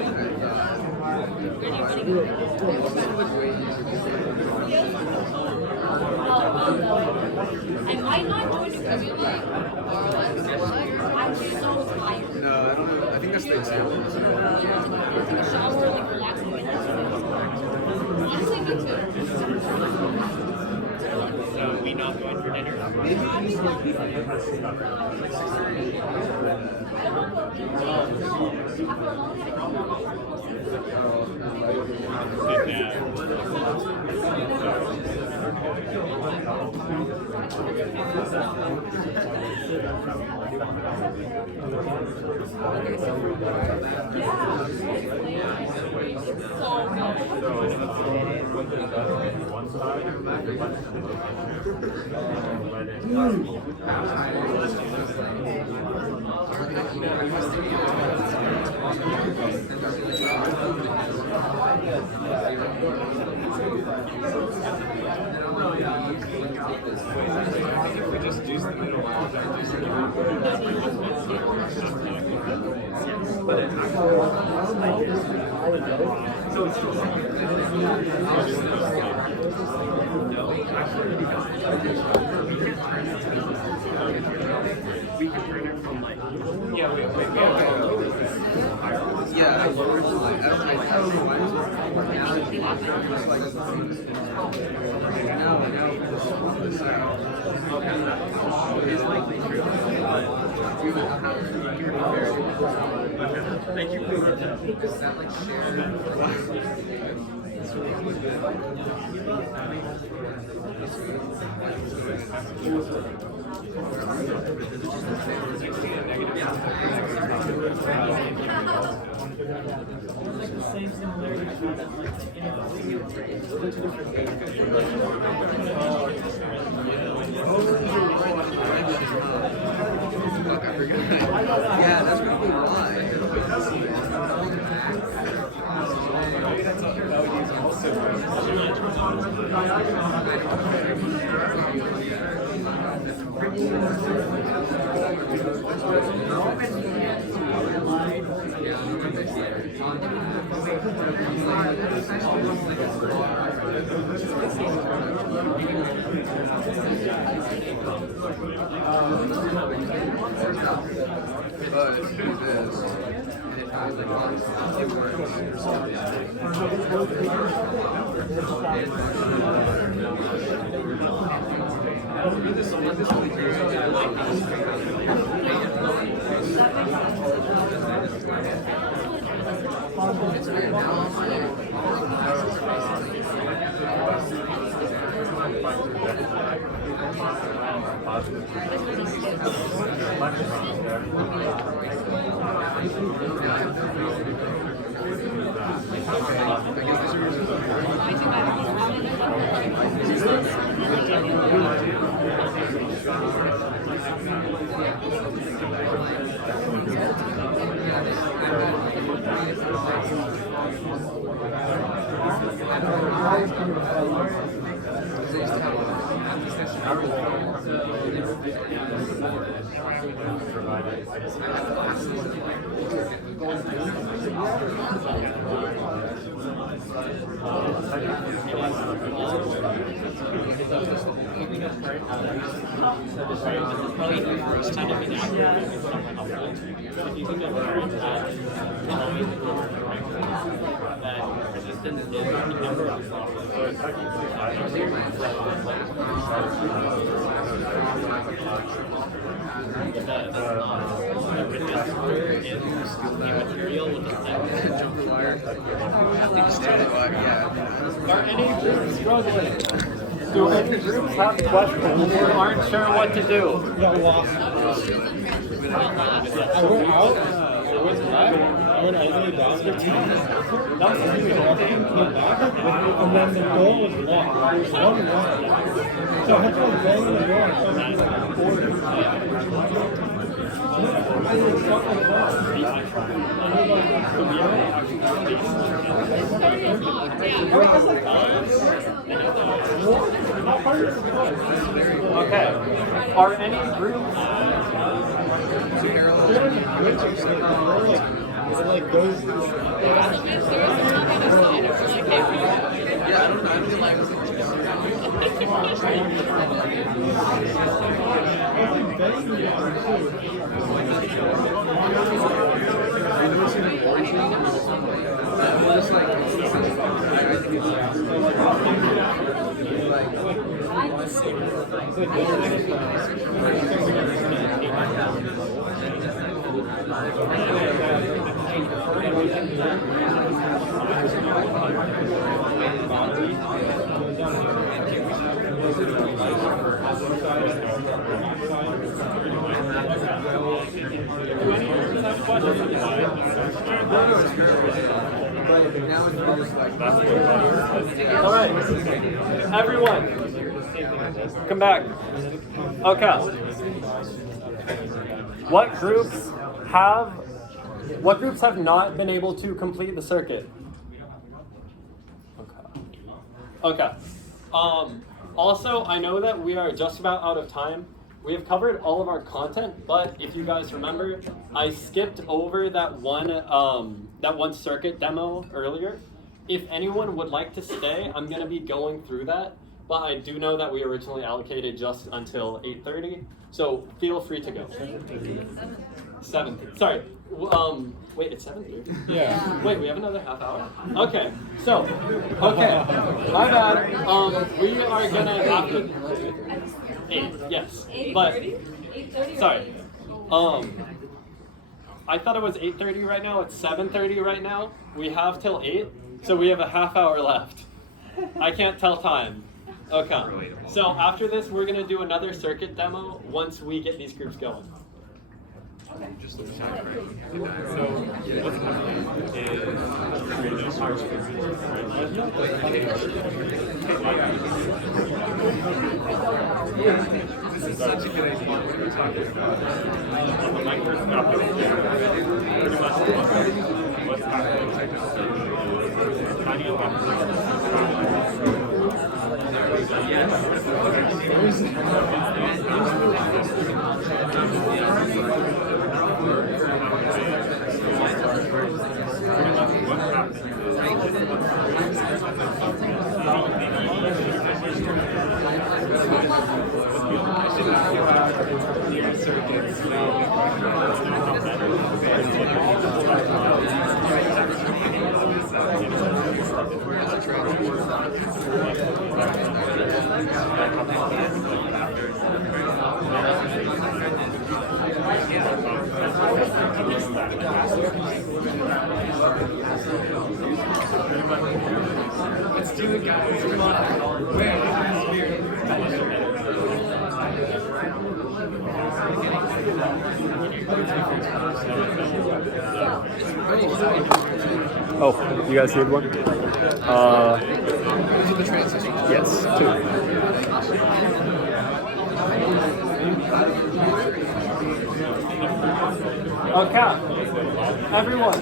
Am I not going to communicate? I'm so tired. No, I don't know. I think that's the example. Shower, like relaxing. Honestly, me too. So we not going for dinner? One side, If we just juice the middle one, we can turn it from like, yeah, we have Yeah, I lowered the light. I don't like how Thank you. Is that like Fuck, I forgot. Yeah, that's probably why. But do this, and it has like it It's weird now. Resistance is the number of material with a Are any groups struggling? Do any groups have questions or aren't sure what to do? Got lost. I went out. I went all the way down to 10. That was really awesome. Came back, and then the door was locked. There was one locked. So I had to like go in the door and come back to the border. I was stuck on the door. And then like, Okay. Are any groups? Like those. All right, everyone, come back. Okay. What groups have not been able to complete the circuit? Okay. Also, I know that we are just about out of time. We have covered all of our content, but if you guys remember, I skipped over that one circuit demo earlier. If anyone would like to stay, I'm going to be going through that, but I do know that we originally allocated just until 8:30, so feel free to go. 7:30. Sorry. Wait, it's 7:30? Yeah. Wait, we have another half hour? Okay, so, okay, my bad. We are gonna have to, 8, yes, but, sorry. I thought it was 8:30 right now, it's 7:30 right now. We have till 8, so we have a half hour left. I can't tell time. Okay, so after this, we're gonna do another circuit demo once we get these groups going. Just look shot for it. So what's happening is creating a power This is such a good idea. What we're talking about. on the microscopic scale, pretty much what's happening is tiny Let's do it, guys. Come on. Wait, Oh, you guys need one? The transistors. Yes, 2. Okay, everyone.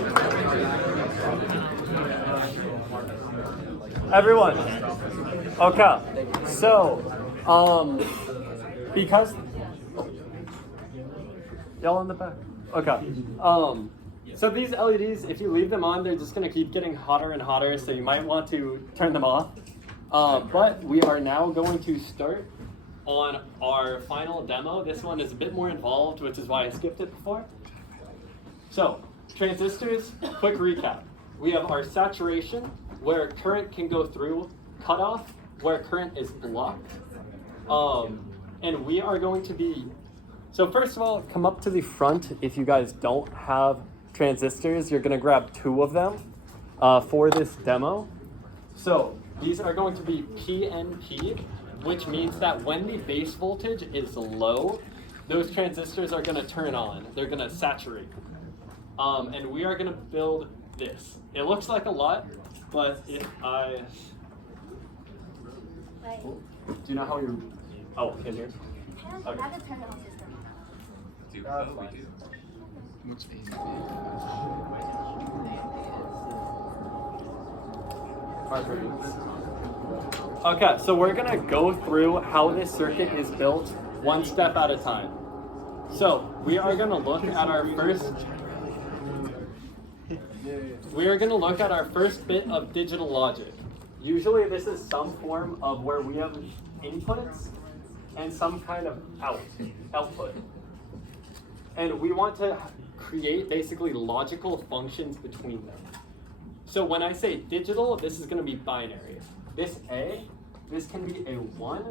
Okay, so, because, y'all in the back? Okay, so these LEDs, if you leave them on, they're just gonna keep getting hotter and hotter, so you might want to turn them off. But we are now going to start on our final demo. This one is a bit more involved, which is why I skipped it before. So, transistors, quick recap. We have our saturation, where current can go through, cutoff, where current is blocked. And we are going to be, so first of all, come up to the front if you guys don't have transistors. You're gonna grab 2 of them for this demo. So, these are going to be Pnp, which means that when the base voltage is low, those transistors are going to turn on. They're going to saturate. And we are going to build this. It looks like a lot, but if I... Wait. Do you know how you... Oh, in here? I have to turn it on system. we do. Much easier. Okay, so we're gonna go through how this circuit is built one step at a time. So we are gonna look at our first bit of digital logic. Usually this is some form of where we have inputs and some kind of output. And we want to create basically logical functions between them. So when I say digital, this is going to be binary. This can be a 1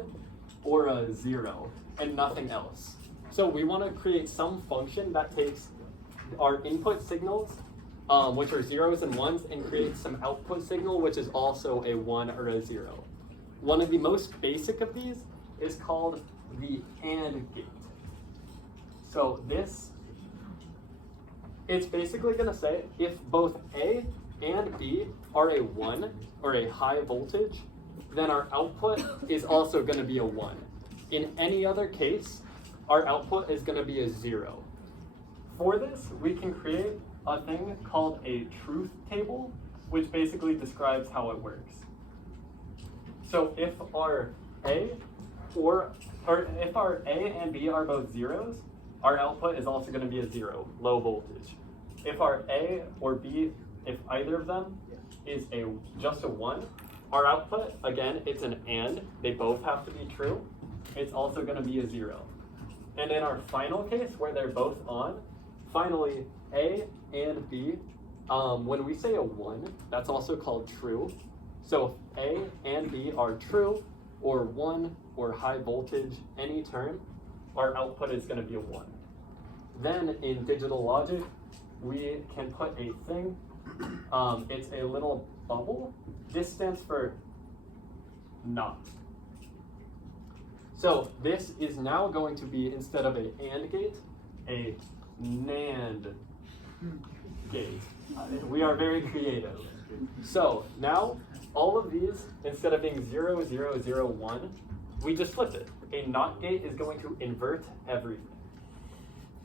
or a 0 and nothing else. So we want to create some function that takes our input signals, which are 0s and 1s, and creates some output signal, which is also a 1 or a 0. One of the most basic of these is called the AND gate. So it's basically going to say if both A and B are a 1 or a high voltage, then our output is also going to be a 1. In any other case, our output is going to be a 0. For this, we can create a thing called a truth table, which basically describes how it works. So if our if our A and B are both 0s, our output is also going to be a 0, low voltage. If our A or B, if either of them is just a 1, our output, again, it's an AND, they both have to be true, it's also going to be a 0. And in our final case, where they're both on, finally, A and B, when we say a 1, that's also called true. So if A and B are true, or 1, or high voltage, any term, our output is going to be a 1. Then in digital logic, we can put a thing, it's a little bubble. This stands for not. So this is now going to be, instead of an AND gate, a NAND gate. We are very creative. So now, all of these, instead of being 0, 0, 0, 1, we just flip it. A NOT gate is going to invert everything.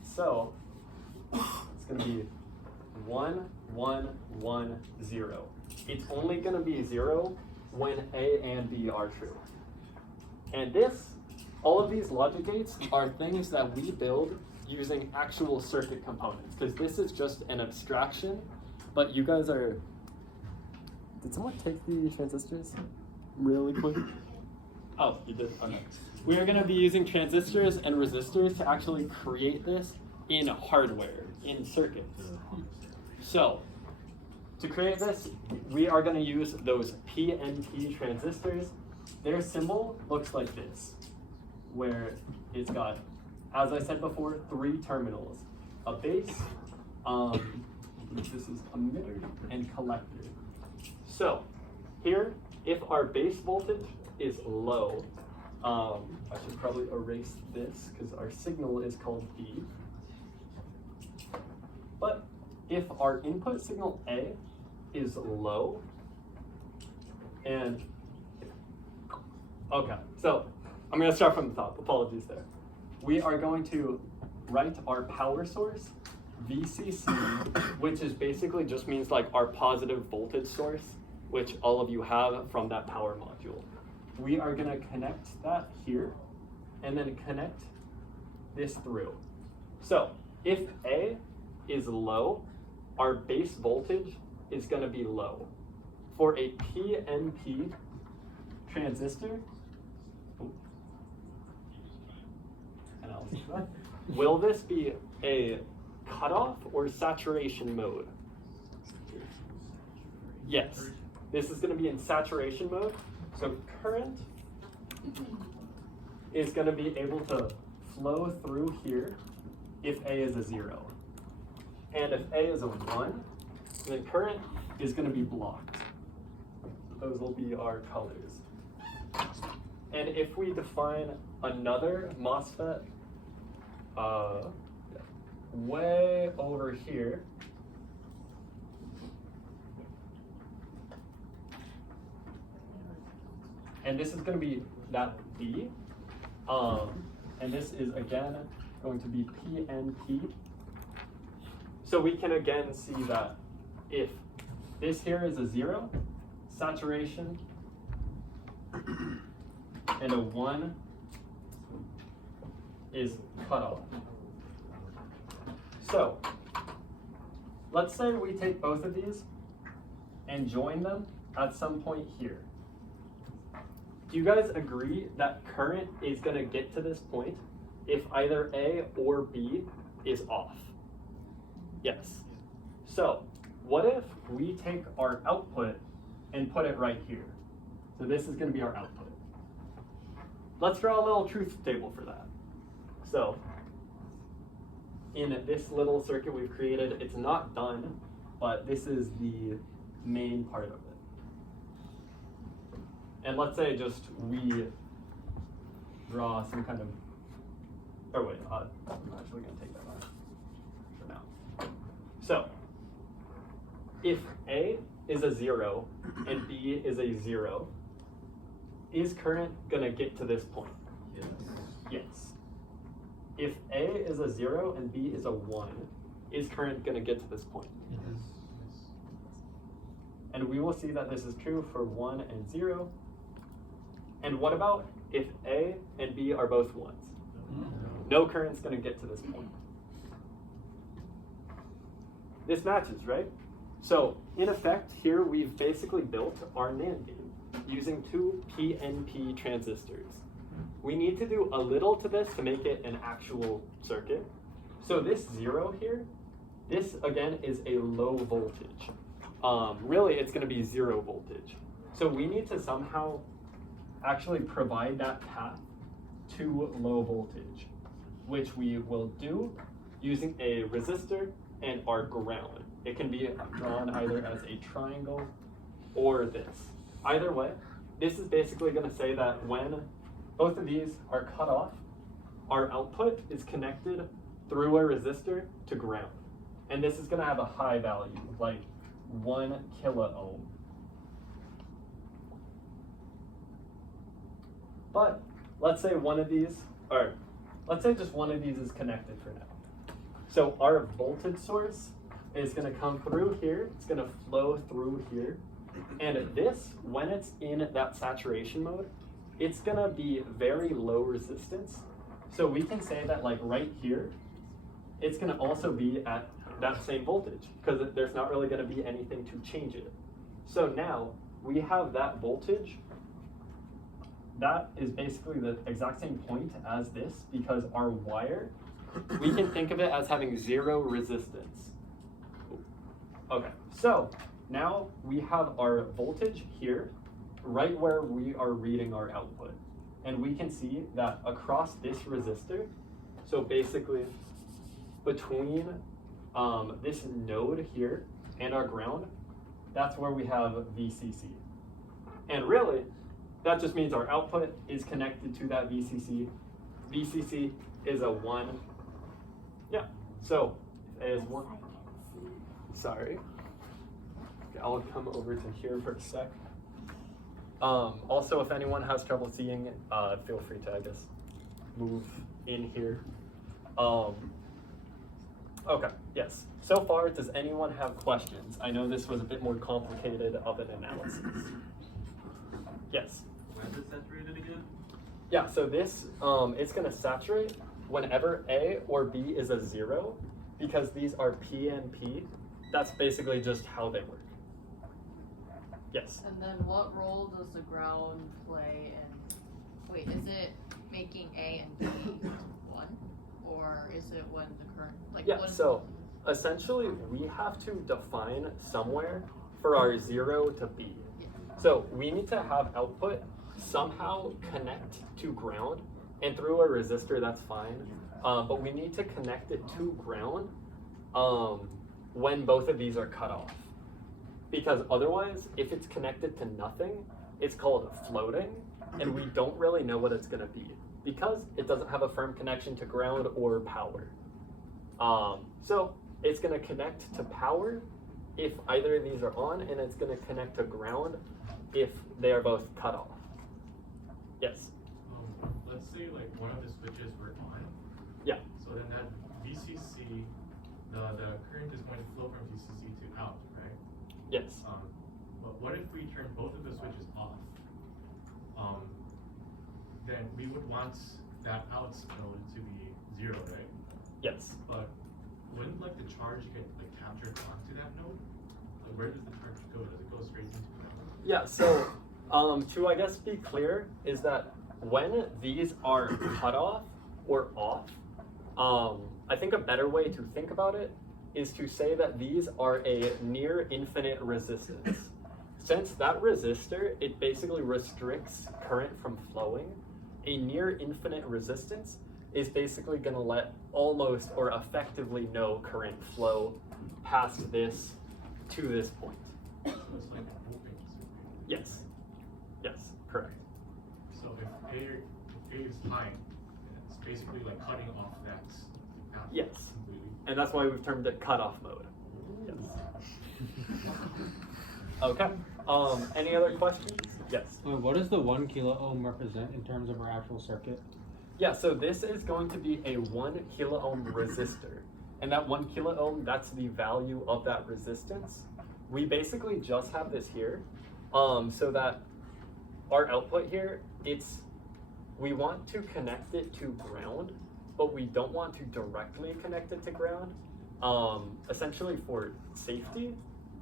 So it's going to be 1, 1, 1, 0. It's only going to be 0 when A and B are true. And all of these logic gates are things that we build using actual circuit components, because this is just an abstraction, but you guys are... Did someone take the transistors really quick? Oh, you did? Okay. We are going to be using transistors and resistors to actually create this in hardware, in circuits. So, to create this, we are going to use those Pnp transistors. Their symbol looks like this, where it's got, as I said before, 3 terminals. A base, this is emitter, and collector. So, here, if our base voltage is low, I should probably erase this because our signal is called B. But if our input signal A is low, and okay, so I'm going to start from the top. Apologies there. We are going to write our power source, VCC, which is basically just means like our positive voltage source, which all of you have from that power module. We are going to connect that here, and then connect this through. So if A is low, our base voltage is going to be low. For a Pnp transistor, will this be a cutoff or saturation mode? Yes, this is going to be in saturation mode. So current is going to be able to flow through here if A is a 0. And if A is a 1, then current is going to be blocked. Those will be our colors. And if we define another MOSFET way over here, and this is going to be that B, and this is again going to be Pnp. So we can again see that if this here is a 0, saturation, and a 1 is cut off. So, let's say we take both of these and join them at some point here. Do you guys agree that current is going to get to this point if either A or B is off? Yes. So, what if we take our output and put it right here? So this is going to be our output. Let's draw a little truth table for that. So, in this little circuit we've created, it's not done, but this is the main part of it. And let's say just we draw some kind of, or wait, I'm actually going to take that off for now. So, if A is a 0 and B is a 0, is current going to get to this point? Yes. Yes. If A is a 0 and B is a 1, is current going to get to this point? Yes. And we will see that this is true for 1 and 0. And what about if A and B are both 1s? No current's going to get to this point. This matches, right? So, in effect, here we've basically built our NAND game using 2 Pnp transistors. We need to do a little to this to make it an actual circuit. So this 0 here, this again is a low voltage. Really, it's going to be 0 voltage. So we need to somehow actually provide that path to low voltage, which we will do using a resistor and our ground. It can be drawn either as a triangle or this. Either way, this is basically going to say that when both of these are cut off, our output is connected through a resistor to ground. And this is going to have a high value, like 1 kilo-ohm. But let's say one of these, or let's say just one of these is connected for now. So our voltage source is going to come through here, it's going to flow through here, and this, when it's in that saturation mode, it's going to be very low resistance. So we can say that like right here, it's going to also be at that same voltage because there's not really going to be anything to change it. So now we have that voltage. That is basically the exact same point as this because our wire, we can think of it as having 0 resistance. Okay, so now we have our voltage here, right where we are reading our output. And we can see that across this resistor, so basically between this node here and our ground, that's where we have VCC. And really, that just means our output is connected to that VCC. VCC is a 1. Yeah, so if A is 1. Sorry. Okay, I'll come over to here for a sec. Also, if anyone has trouble seeing, feel free to, I guess, move in here. Okay, yes. So far, does anyone have questions? I know this was a bit more complicated of an analysis. Yes? When is it saturated again? Yeah, so this, it's going to saturate whenever A or B is a 0, because these are P and P. That's basically just how they work. Yes? And then what role does the ground play in, wait, is it making A and B 1? Or is it when the current, like Yeah, when so essentially we have to define somewhere for our 0 to B. So we need to have output somehow connect to ground, and through a resistor that's fine, but we need to connect it to ground when both of these are cut off. Because otherwise, if it's connected to nothing, it's called floating, and we don't really know what it's going to be because it doesn't have a firm connection to ground or power. So it's going to connect to power if either of these are on, and it's going to connect to ground if they are both cut off. Yes? Let's say like one of the switches were on. Yeah. So then that VCC, the current is going to flow from VCC to out, right? Yes. Well, what if we turn both of the switches off? Then we would want that out node to be 0, right? Yes. But wouldn't like the charge get like captured onto that node? Like where does the charge go? Does it go straight into the node? Yeah, so to I guess be clear is that when these are cut off or off, I think a better way to think about it is to say that these are a near infinite resistance. Since that resistor, it basically restricts current from flowing, a near infinite resistance is basically going to let almost or effectively no current flow past this to this point. So it's like open. Yes. Yes, correct. So if A is high, it's basically like cutting off that path Yes. completely. And that's why we've termed it cutoff mode. Yes. Okay. Any other questions? Yes. What does the 1 kilo ohm represent in terms of our actual circuit? Yeah, so this is going to be a 1 kilo ohm resistor. And that 1 kilo ohm, that's the value of that resistance. We basically just have this here, so that our output here, we want to connect it to ground, but we don't want to directly connect it to ground, essentially for safety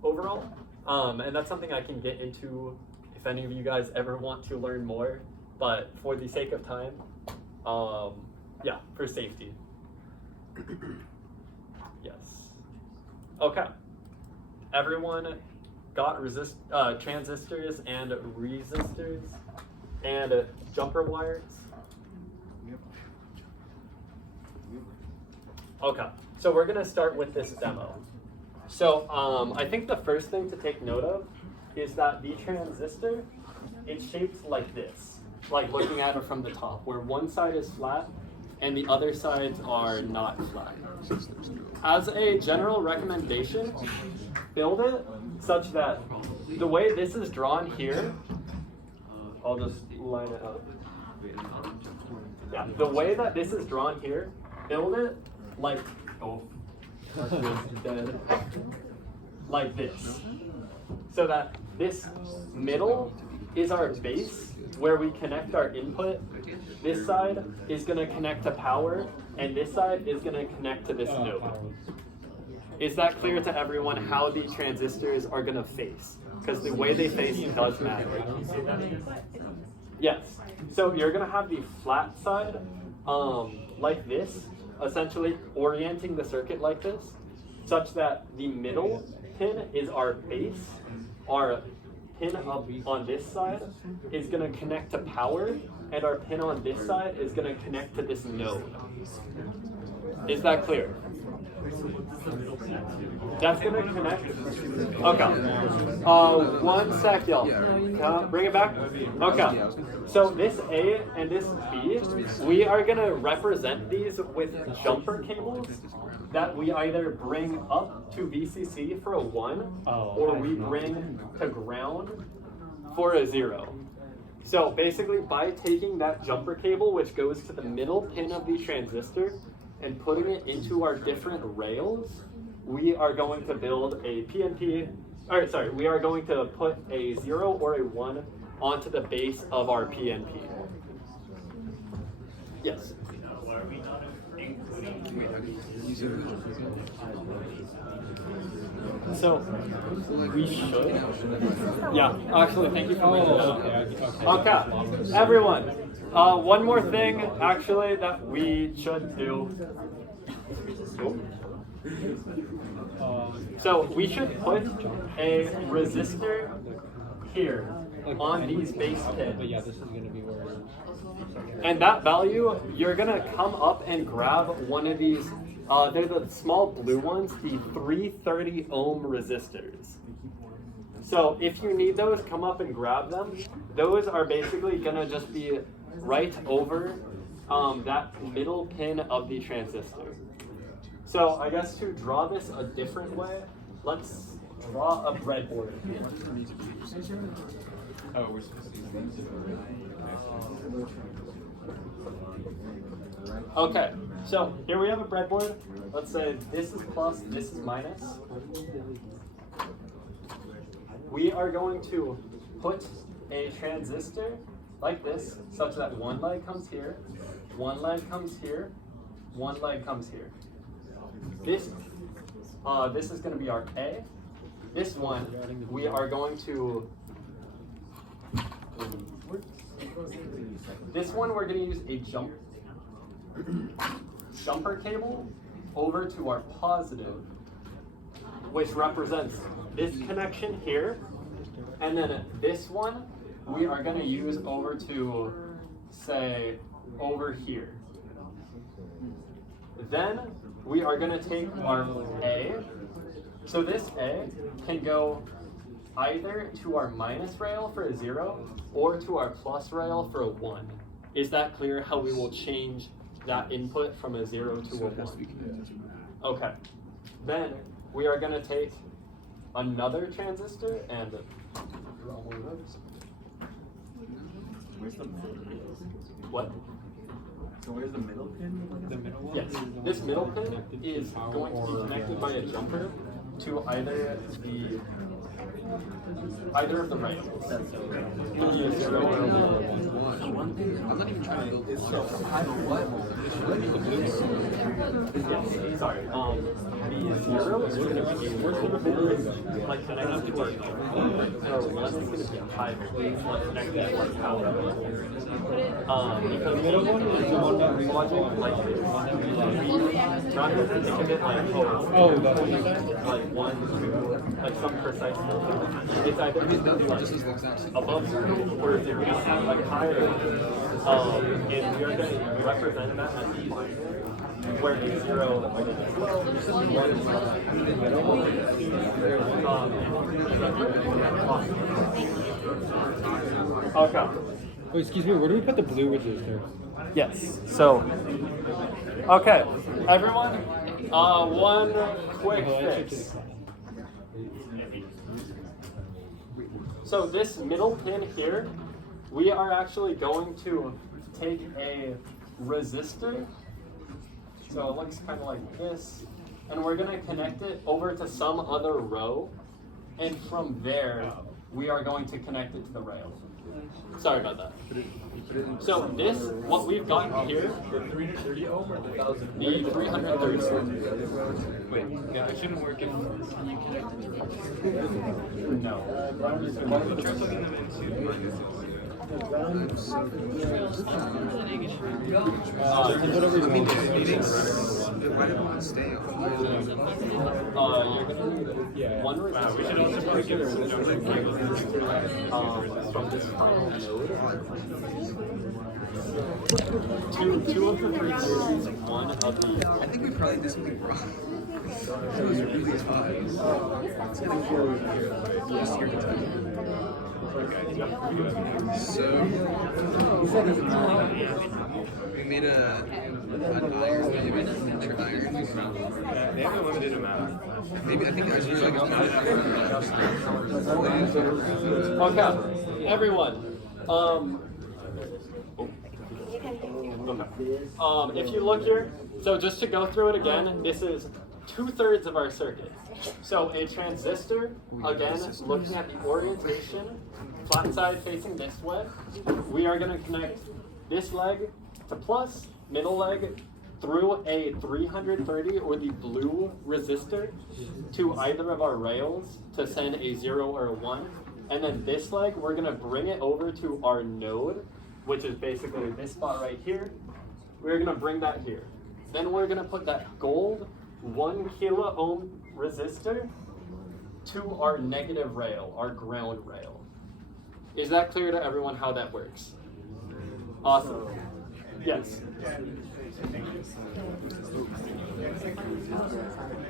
overall. And that's something I can get into if any of you guys ever want to learn more, but for the sake of time, yeah, for safety. Yes. Okay. Everyone got transistors and resistors and jumper wires? Okay, so we're gonna start with this demo. So I think the first thing to take note of is that the transistor, it's shaped like this, like looking at it from the top, where one side is flat and the other sides are not flat. As a general recommendation, build it such that the way this is drawn here, I'll just line it up. Yeah, the way that this is drawn here, build it like, dead, like this. So that this middle is our base where we connect our input. This side is going to connect to power, and this side is going to connect to this node. Is that clear to everyone how the transistors are going to face? Because the way they face does matter. Yes. So you're going to have the flat side like this, essentially orienting the circuit like this, such that the middle pin is our base. Our pin up on this side is going to connect to power, and our pin on this side is going to connect to this node. Is that clear? That's going to connect. Okay. One sec, y'all. Bring it back. Okay. So this A and this B, we are going to represent these with jumper cables that we either bring up to VCC for a 1, or we bring to ground for a 0. So basically, by taking that jumper cable, which goes to the middle pin of the transistor, and putting it into our different rails, we are going to build a PNP, we are going to put a 0 or a 1 onto the base of our PNP. Yes? So, we should. Yeah, actually, thank you for bringing that up. Okay, everyone. One more thing, actually, that we should do. So we should put a resistor here on these base pins. But yeah, this is going to be where. And that value, you're going to come up and grab one of these. They're the small blue ones, the 330 ohm resistors. So if you need those, come up and grab them. Those are basically going to just be right over that middle pin of the transistor. So I guess to draw this a different way, let's draw a breadboard. Oh, we're supposed to use these. Okay, so here we have a breadboard. Let's say this is plus, this is minus. we are going to put a transistor like this, such that one leg comes here, one leg comes here, one leg comes here. This is going to be our A. This one, we are going to, this one we're going to use a jumper cable over to our positive, which represents this connection here, and then this one we are going to use over to, say, over here. Then we are going to take our A. So this A can go either to our minus rail for a 0 or to our plus rail for a 1. Is that clear how we will change that input from a 0 to a 1? Okay. Then we are going to take another transistor and draw one of those. Where's the middle? What? So where's the middle pin? The middle one? Yes, this middle pin is going to be connected by a jumper to either of the rails. It'll be a 0 or a 1. One thing, I'm not even trying to build this. Yes, sorry. The 0 is going to be a like connected to our node. And our 1 is going to be a high one connected to our power. Because the middle one is the one that logic like this. Not to think of it like like 1, 2, like some precise number. It's either like above 0 or 0, like higher. And we are going to represent that as a binary, where a 0 okay. Oh, excuse me, where do we put the blue resistor? Yes. So, okay, everyone. One quick fix. So this middle pin here, we are actually going to take a resistor. So it looks kind of like this, and we're going to connect it over to some other row, and from there, we are going to connect it to the rail. Sorry about that. So this, what we've got here, The 330 ohm or the 1000? the 330 ohm. Wait, yeah, it shouldn't work if you connect it to No. Try plugging them into Why did one stay You're gonna need one resistor. we should also probably give some junction cables From this final node. Two of the 330s, one of the. I think we probably did something wrong. It was really tough. It's gonna kill So we made a layer maybe iron. They have a limited amount. Maybe I think I just really like Okay, everyone. If you look here, so just to go through it again, this is 2/3 of our circuit. So a transistor, again, looking at the orientation, flat side facing this way, we are going to connect this leg to plus, middle leg through a 330 or the blue resistor to either of our rails to send a 0 or a 1. And then this leg, we're going to bring it over to our node, which is basically this spot right here. We're going to bring that here. Then we're going to put that gold 1 kilo ohm resistor to our negative rail, our ground rail. Is that clear to everyone how that works? Awesome. Yes.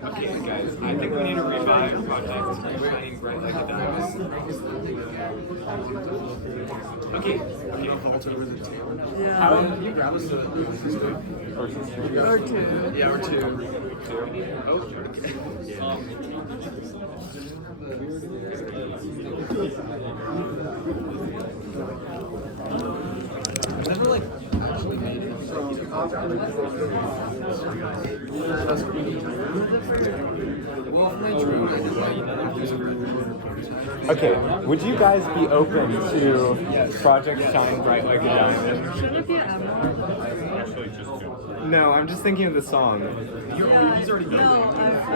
Okay, guys, I think we need to revive project shining bright like a diamond. Okay, vault over the tail. How Can you grab us the resistor? Or two. Yeah, or two. Oh, I've never like actually made it from well, for my drone, I did like there's a red Okay, would you guys be open to Project Shine Bright Like a Diamond? Should it be an M? Actually, just two. No, I'm just thinking of the song. No, I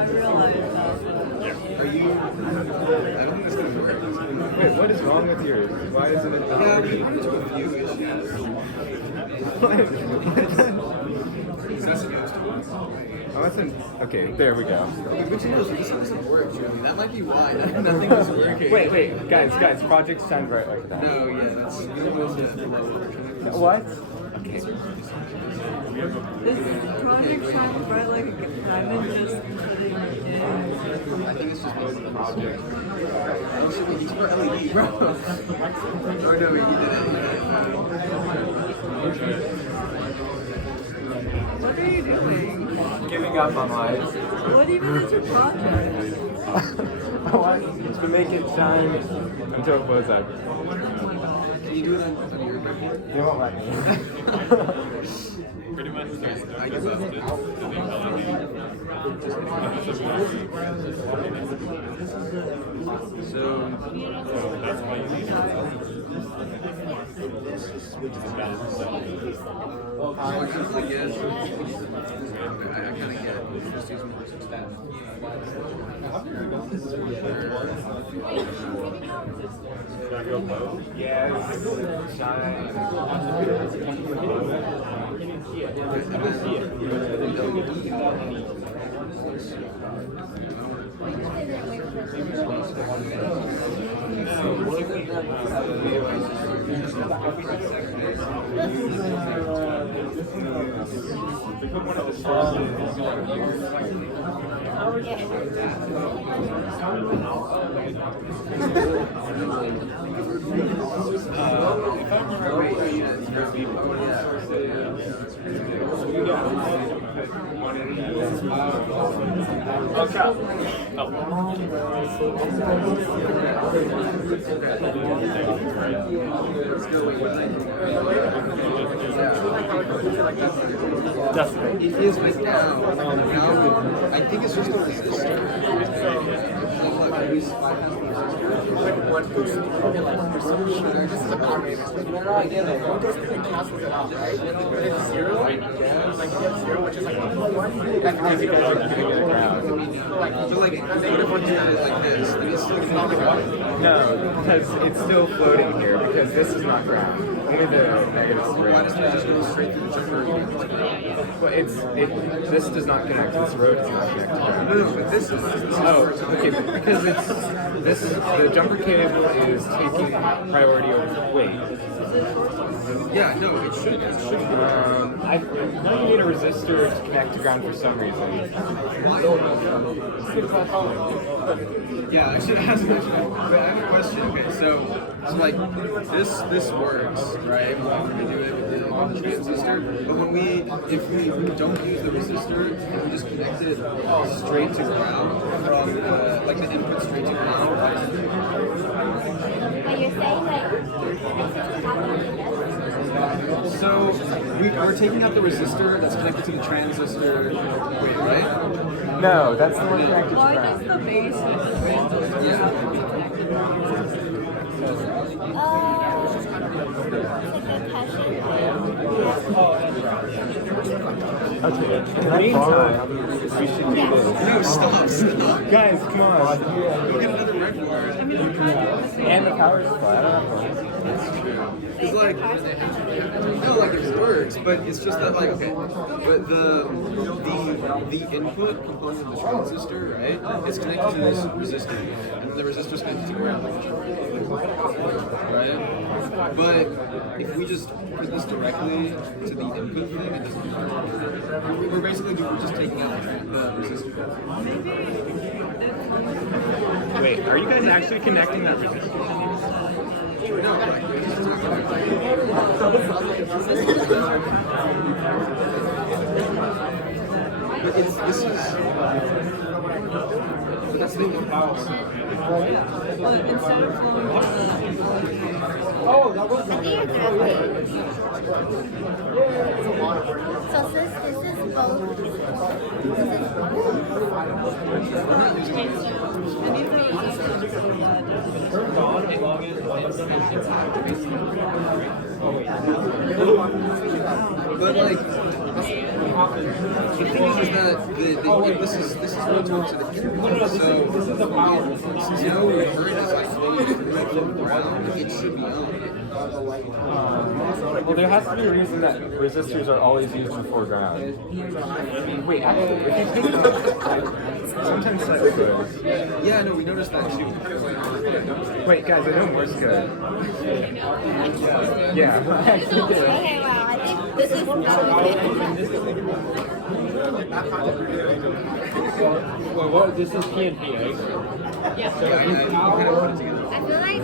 realized that. Are you? I don't think it's gonna work. Wait, what is wrong with yours? Why is it? Yeah, we run into a few issues. Oh, that's an, okay, there we go. Which is this doesn't work, Julie. That might be why. Nothing is working. Wait, guys, Project Shine Bright Like a Diamond. No, yeah, that's the lower version. What? Okay. Is Project Shine Bright Like a Diamond just putting in? I think it's just loading the project. Oh shit, wait, he's for LED, bro. Oh no, wait, he did it. What are you doing? Giving up on life. What even is your project? What? To make it shine until it blows up. Can you do it on your computer? They won't let me. Pretty much just I give up. So that's why you need I guess. I kind of get it. Just use more stuff. Yes, shine. Watch out. It is, but now, I think it's just a resistor. What goes through this is a combination. Their idea that one goes through and cancels it out, right? But it's zero, like you get zero, which is like 1, that's negative 1. So like, negative 1 like this, then it's still not the ground. No, because it's still floating here, because this is not ground. Only the negative is Why ground. doesn't it just go straight through the jumper? Well, this does not connect, this road does not connect to ground. No, but this is. Oh, okay, because the jumper cable is taking priority over weight. Yeah, no, it should. It should. I know you need a resistor to connect to ground for some reason. Yeah, I should ask this. But I have a question. Okay, so like this works, right? When we do it with the transistor, but if we don't use the resistor, we just connect it straight to ground from like the input straight to ground. But you're saying like So we're taking out the resistor that's connected to the transistor, right? No, that's the one connected to Why ground. does the base of the transistor Okay, in the meantime, we should do this. No, stop. Guys, come on. Go get another red wire. And the power supply. I don't know. It's like, no, like it works, but it's just that like, okay, but the input component of the transistor, right, is connected to this resistor, and the resistor is connected to ground, right? But if we just put this directly to the input thing, it doesn't work. We're just taking out the resistor. Wait, are you guys actually connecting that resistor? No, like, we're just talking about but this is that's the power. But instead of flowing Oh, that was indirectly or directly? So since this is both, this is Turned on as long as But like, the thing is that this is what talks to the input. So since no current is like flowing from the ground, it should be on. Well, there has to be a reason that resistors are always used before ground. Wait, actually, if you think about it, sometimes slightly good. Yeah, no, we noticed that too. Wait, guys, I know Morse code. Yeah. okay. Wow, I think this is well, what? This is Pnp, right? I feel like,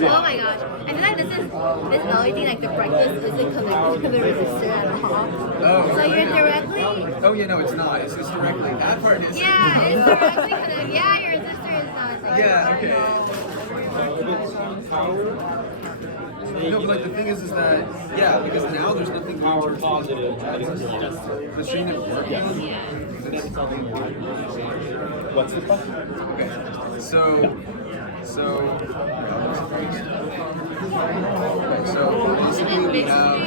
yeah. Oh my gosh. I feel like this is the only thing like the brightness isn't connected to the resistor at all. Oh. So you're directly. Oh yeah, no, it's not. It's just directly. That part is. Yeah, it's directly connected. Yeah, your resistor is not. Like, Yeah. Okay. No, but like the thing is that yeah, because now there's nothing Power positive. the string that works. What's the question? Okay. So basically we have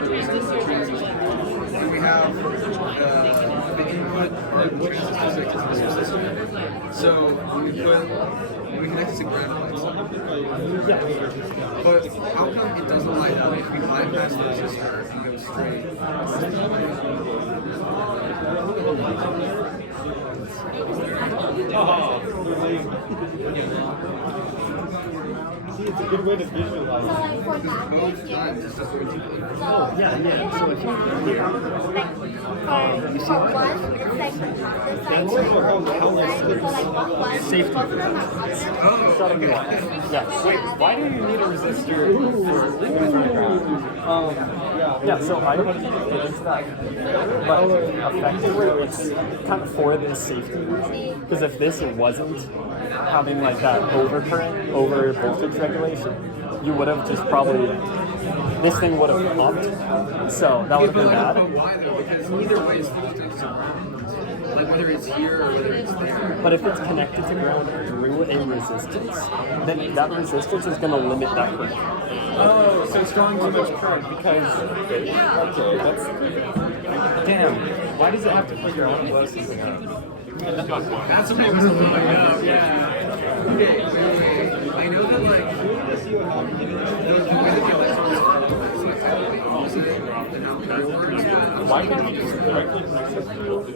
the resistor transistor. And we have the input or transistor. So we connect it to ground lights. But how come it doesn't light up if we bypass the resistor and go straight? See, it's a good way to So visualize. like for that Both here. times it's just going to So so if you have like for one, it's like the positive side, so like one, Safety. both of them are positive. Yeah. Wait, why do you need a resistor for ground? Yeah, so I don't think it is that. But effectively, it's kind of for this safety reason. Because if this wasn't having like that overcurrent over voltage regulation, you would have just probably, this thing would have popped. So that would have been bad. Why though? Because either way it's supposed to ground. Like whether it's here or whether it's there. But if it's connected to ground through a resistance, then that resistance is going to limit that current. Oh, so it's drawing too much current because, okay, that's, damn, why does it have to figure out what something out? That's what I was looking up, yeah. Okay, wait. I know that like the way that the electrons are like how they use it and how it works. Why can't you just directly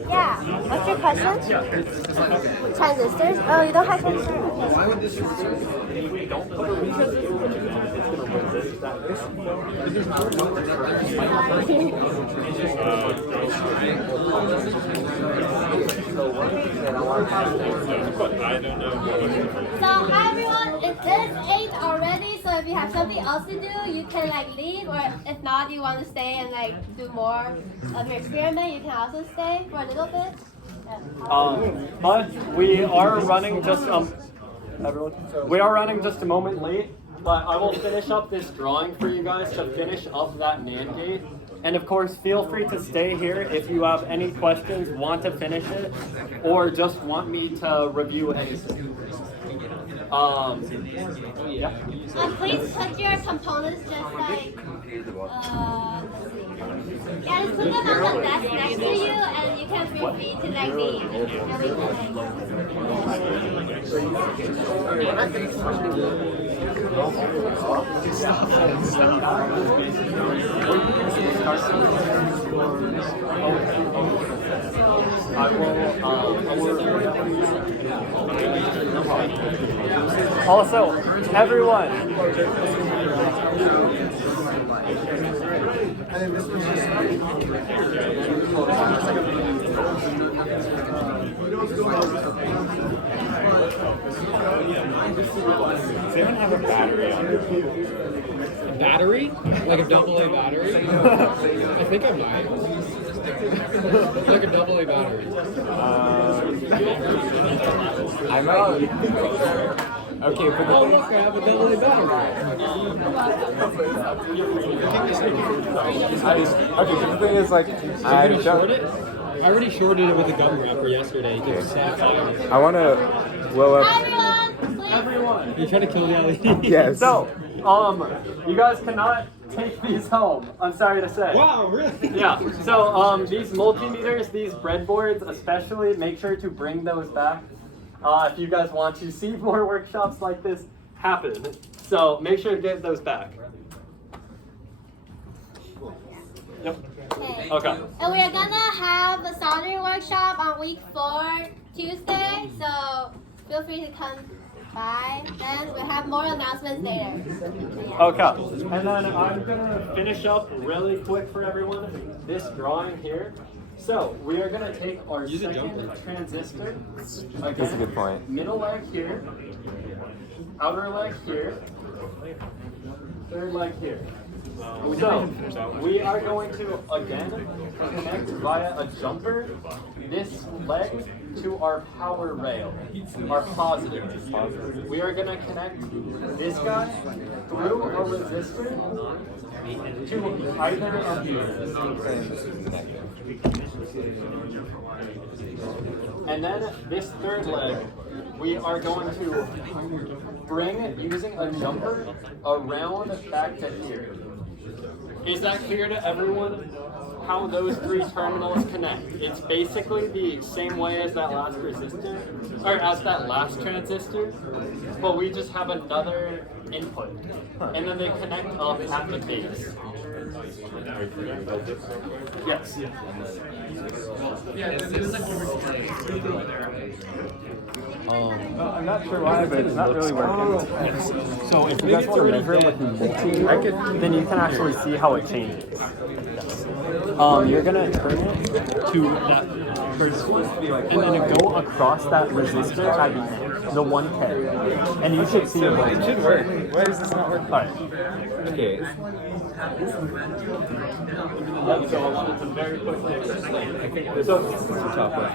Yeah. What's your question? Transistors? Oh, you don't have transistors. Why would this short circuit? if we don't put a resistor, it's going to resist that So hi everyone, it is 8 already, so if you have something else to do, you can like leave, or if not, you want to stay and like do more of your experiment, you can also stay for a little bit. But we are running just everyone. We are running just a moment late, but I will finish up this drawing for you guys to finish up that NAND gate. And of course, feel free to stay here if you have any questions, want to finish it, or just want me to review anything. Yeah. Please put your components just like, yeah, just put them on the desk next to you, and you can feel free to like leave. And we can Also, everyone. Does anyone have a battery on it? Battery? Like a AA battery? I think I might. Like a AA battery. I might. Okay, but Oh, look, I have a double A battery. Okay, the thing is, like, I'm gonna short it. I already shorted it with a gum wrapper yesterday. Okay. Just sat fire. I want to blow up. Everyone. You trying to kill the LED? Yes. So, you guys cannot take these home. I'm sorry to say. Wow, really? Yeah. So, these multimeters, these breadboards, especially, make sure to bring those back. If you guys want to see more workshops like this happen. So, make sure to get those back. Yep. Okay. And we are gonna have a soldering workshop on week 4, Tuesday. So feel free to come by. Then we'll have more announcements later. Okay. And then I'm gonna finish up really quick for everyone this drawing here. So we are gonna take our second transistor. Again, That's a good point. Middle leg here, outer leg here, third leg here. So we are going to again connect via a jumper this leg to our power rail, our positive. We are going to connect this guy through a resistor to either of these. And then this third leg, we are going to bring, using a jumper, around back to here. Is that clear to everyone? How those 3 terminals connect? It's basically the same way as that last resistor, or as that last transistor, but we just have another input. And then they connect up at the base. Yes. I'm not sure why, but it's not really working. So if you guys want to measure it with multimeter, then you can actually see how it changes. You're gonna turn it to that first one, and then go across that resistor at the end, the 1K, and you should see it. It should work. Why does this not work? All right. Okay. So I wanted to very quickly explain. I think this is the top one.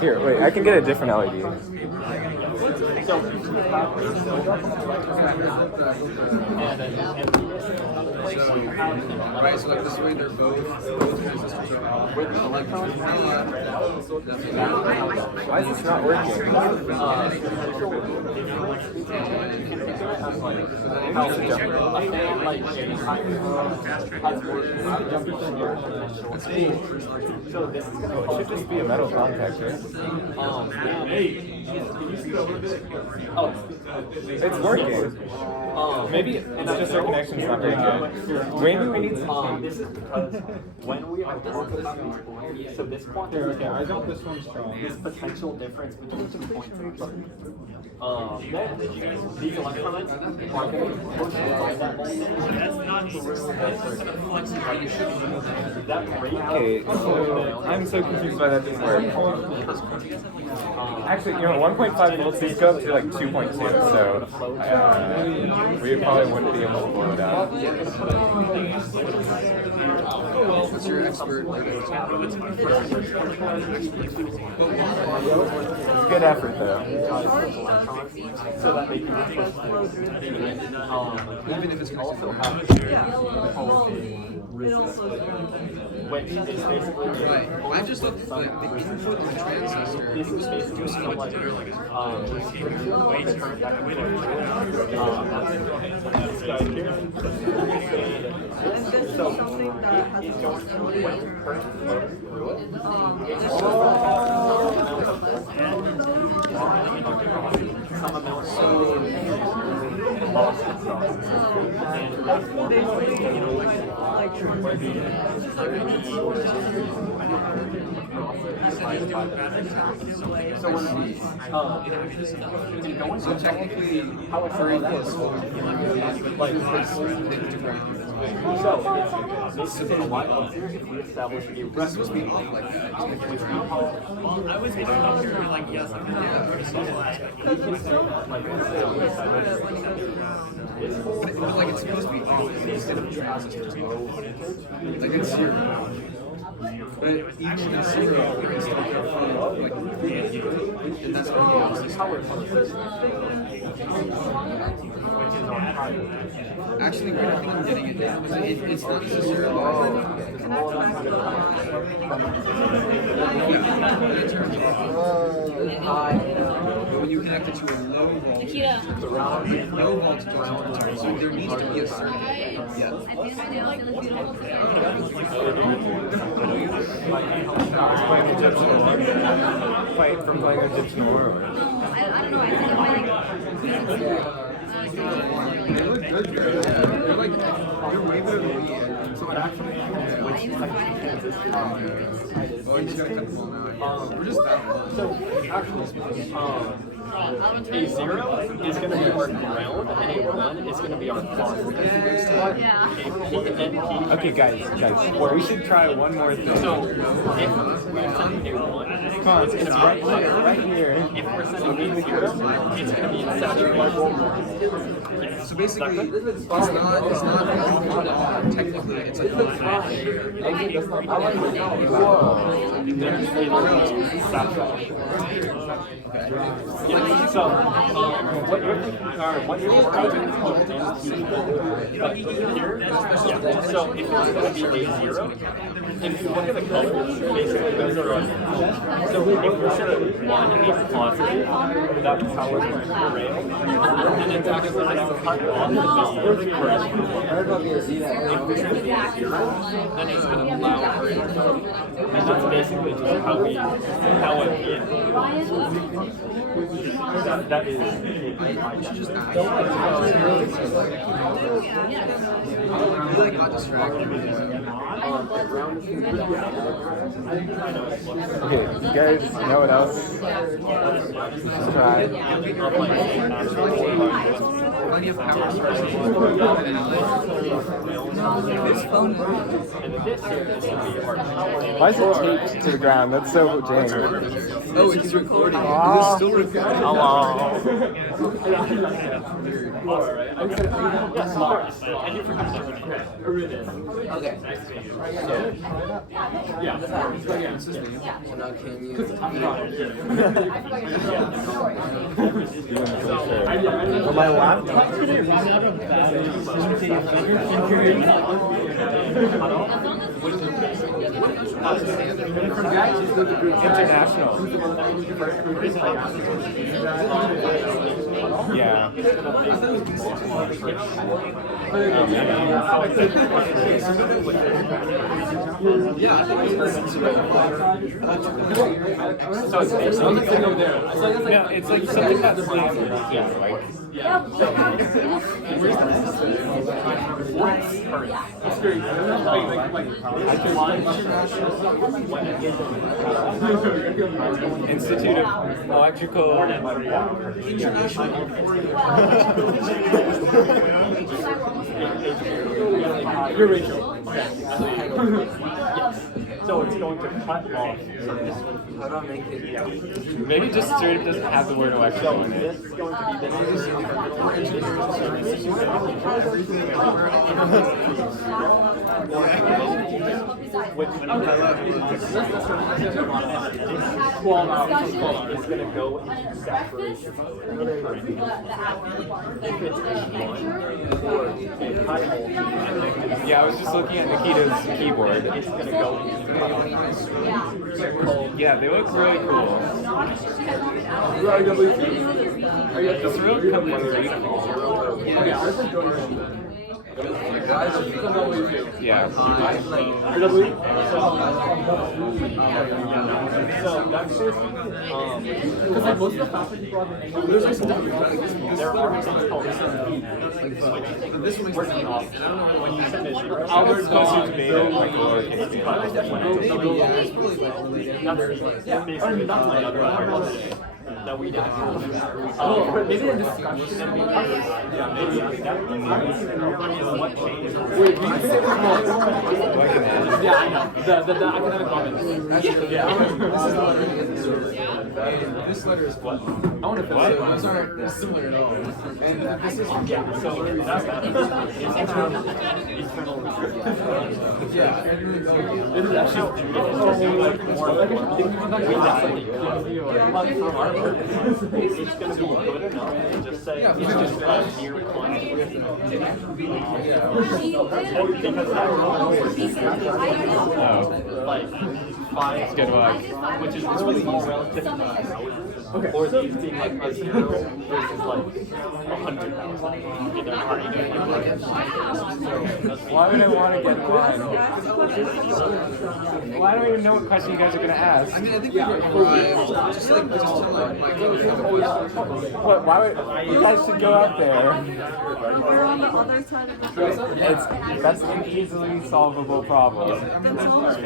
Here, wait, I can get a different LED. Right, so like this way they're both transistors are out with electrons. Why is this not working? So this is going It should just be a metal contactor. Oh, It's working. Maybe it's just our connection's not very good. Maybe we need some. this is because when we are talking about these points, so this point is I got this one strong. this potential difference between 2 points in the then these electrons are going to push by that voltage that rate. Okay, so I'm so confused why that doesn't work. Actually, you know, 1.5 volts these go up to like 2.2, so we probably wouldn't be able to blow it out. What's your expert? Good effort, though. So that they can push through. Even if it's Also have which is basically right. I just looked at the input of the transistor. this is basically something like this guy here. And this is something that has He's going to when current flows through it. Some amount of lost itself. So when So technically, how it's for equals, like to ground. so this is a lot easier if we establish a It's supposed to be off like that. which we call I was making up here like yes, I'm gonna But like it's supposed to be off instead of transistors. Like it's zero. But even in serial, we can still get from like and that's what we use. Actually, right, I think I'm getting it now. It's not necessarily. When you connect it to a low voltage, low voltage ground, so there needs to be a circuit. Yeah. Fight from playing Egyptian war. I don't know. I think They're like, you're way better than me. So it actually, oh, you just gotta cut them all now. We're just that close. So actually, a 0 is going to be our ground, and a 1 is going to be our positive. Yeah. A Pnp. Okay, guys, we should try one more thing. So if we're sending a 1, Come on, it's going to be right here. If we're sending a 0, it's going to be saturated. So basically, it's not technically, it's like Yeah, so what you're thinking, or what you're describing is called NP. So if it's going to be a 0, if you look at the colors, basically those are our. So if we're setting 1 is positive, that powers the rail, and it's actually going to cut off the first. If we set 0, then it's going to allow for it. And that's basically just how it is. That is. we should just ask. We like got distracted. Okay, you guys know what else? Let's try. Plenty of power sources. Why is it taped to the ground? That's so dangerous. Oh, it's recording. Aw. This is still recording. Hello. Okay. Yeah. So now can you? On my laptop? International. Yeah. Yeah, I think So it's No, it's like something that's like, yeah, like. Institute of Electrical. You're Rachel. So it's going to cut off. How do I make it? Maybe just straight up doesn't have the word electrical in it. This is going to be is going to go into saturation mode. If it's a 1 or a high voltage, Yeah, I was just looking at Nikita's keyboard. it's going to go into Yeah, they look really cool. It's real complete. Yeah. So that's just because like most of the faster people are there are things called this one working off. And I don't know when you send it 0. Albert's closer to beta, like lowercase beta. Yeah, basically that's my other part. that we didn't have. Maybe a discussion and be covered. Yeah, maybe that. I don't even know what changed. Wait, you say yeah, I know. The academic comments. Yeah. This letter is what? I want to So those aren't similar at all. And this is So that's internal resistance. yeah. This is actually more like for our purposes, it's going to be good enough to just say it's just a near quantity. Like 5, which is really small relative to okay. Or these being like a 0 versus like 100,000 in their party. Why would I want to get one? Well, I don't even know what question you guys are going to ask. I mean, I think we arrived just to like my What, why would you guys should go out there? We're on the other side of the road. That's an easily solvable problem. Then solve it.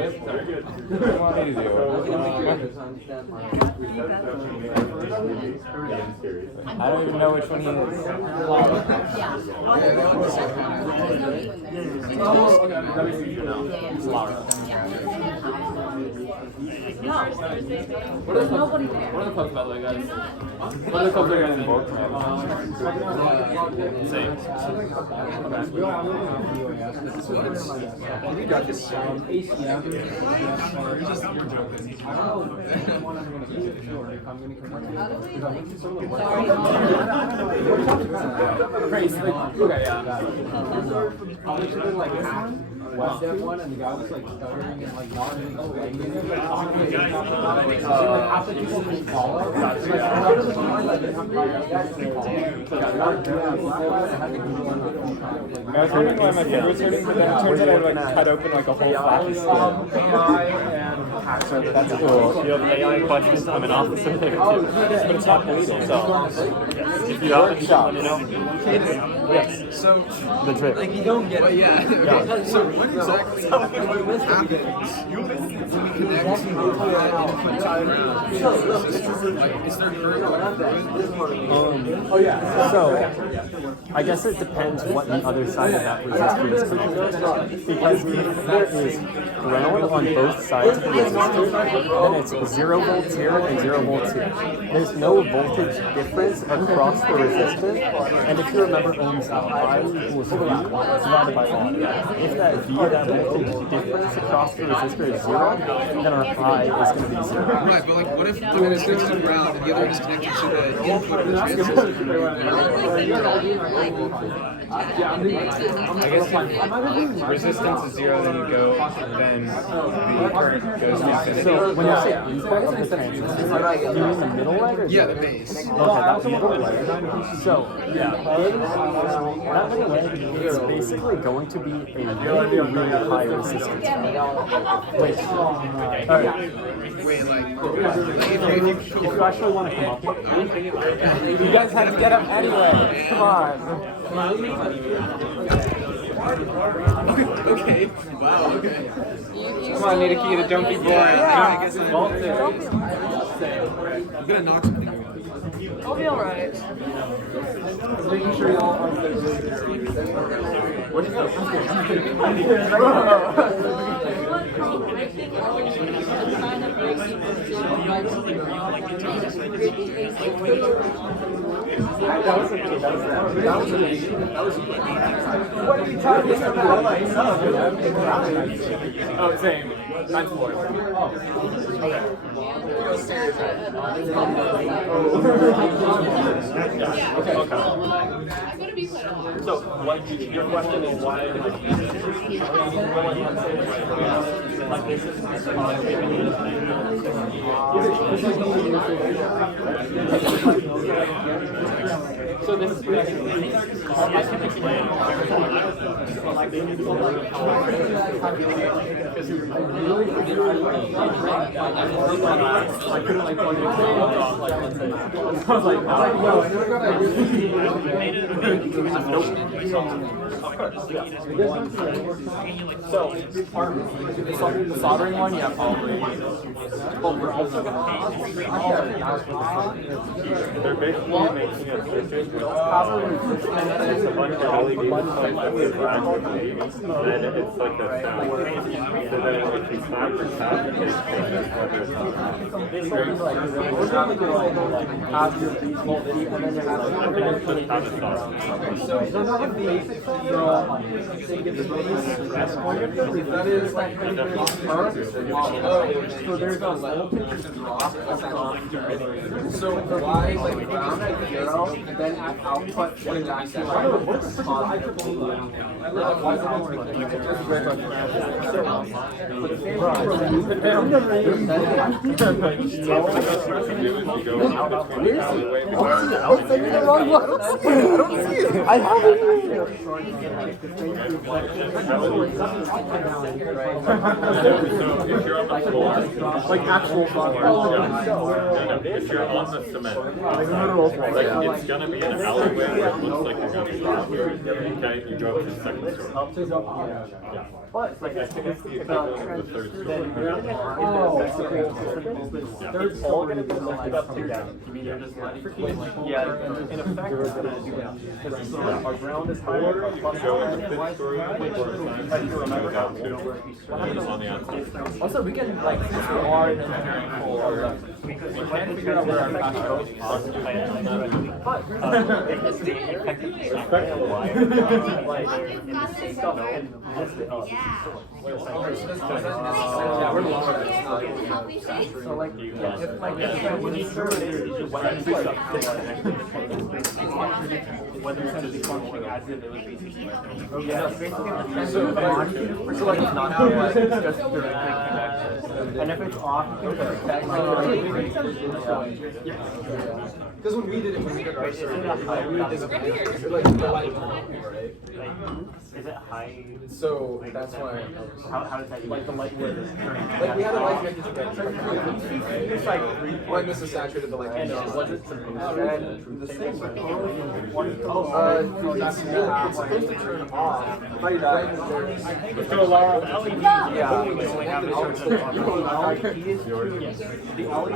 What do you want me to do? I don't even know which one he is. It's Laura. What are the clubs, by the way, guys? What are the clubs that are guys involved in? Same. You got this. Okay, yeah. Like this one? West F one, and the guy was like stuttering and like not really explaining it, like talking and half the people couldn't follow. I was wondering why my finger was hurting, but then it turns out I would like cut open like a whole flash of so that's cool. You have AI questions, I'm an officer there too. But it's not illegal, so If you have workshops. you know? Yes. So The drip. like you don't get yeah. So what exactly happens when we connect to the input to ground? Like is there current going through it? So, I guess it depends what the other side of that resistor is connected to. Because if there is ground on both sides of the resistor, then it's 0 volts here and 0 volts here. There's no voltage difference across the resistor, and if you remember Ohm's law, I equals V divided by R. If that V, that voltage difference across the resistor is 0, then our I is going to be 0. Right, but like what if one is connected to the ground and the other is connected to the input of the transistor? I guess if resistance is 0, then you go, then the current goes to infinity. So when you say input of the transistor, do you mean the middle leg or Yeah, the base. Okay, that middle leg. So yeah, that middle leg is basically going to be a really, really high resistance. Wait, Wait, like if you actually want to come up with it, you guys had to get up anyway. Come on. okay. Wow, okay. Come on, Nitakita, don't be boring. I guess I'm gonna knock something out. I'll be alright. Making sure y'all are what is that? What are you talking about? Oh, same. 9 floors. Okay. So, what your question is why like this is So this is basically, I can explain like they need to like how I calculate because I couldn't like plug it in like let's say I was like no, I never got So the soldering one, yeah, probably. But we're also gonna They're basically making a circuit with a bunch of LEDs and it's like a sound. So then if you snap or tap, it makes That is like so there's a voltage drop. So why like ground at 0 and then at output when that's at I have it here. So if you're on the floor, Like actual if you're on the cement, like it's gonna be an alleyway where it looks like you're gonna stop. Okay, you drove to the second story. Yeah. But like I think it's the equivalent of the third story. they're all going to be lifted up and down. Yeah, in effect, it's going to do that. Because our ground is higher, our plus On the outside. also, we can, like, since we are in engineering for, we can figure out where our path goes. But, it's the effectively like, stuff and list it up. Yeah, we're longer. So, like, if, like, when you serve it, whether it's going to be functioning as if it would be. Yeah, basically, so like, it's not it's just directly connected. And if it's off, because when we did our is it a high? Is it high? So that's why How does that like the light where it's turning? like we had a light connected to It's like when this is saturated, the light and comes on. was it supposed to the same? It's supposed to turn off right So Laura, yeah, we only have the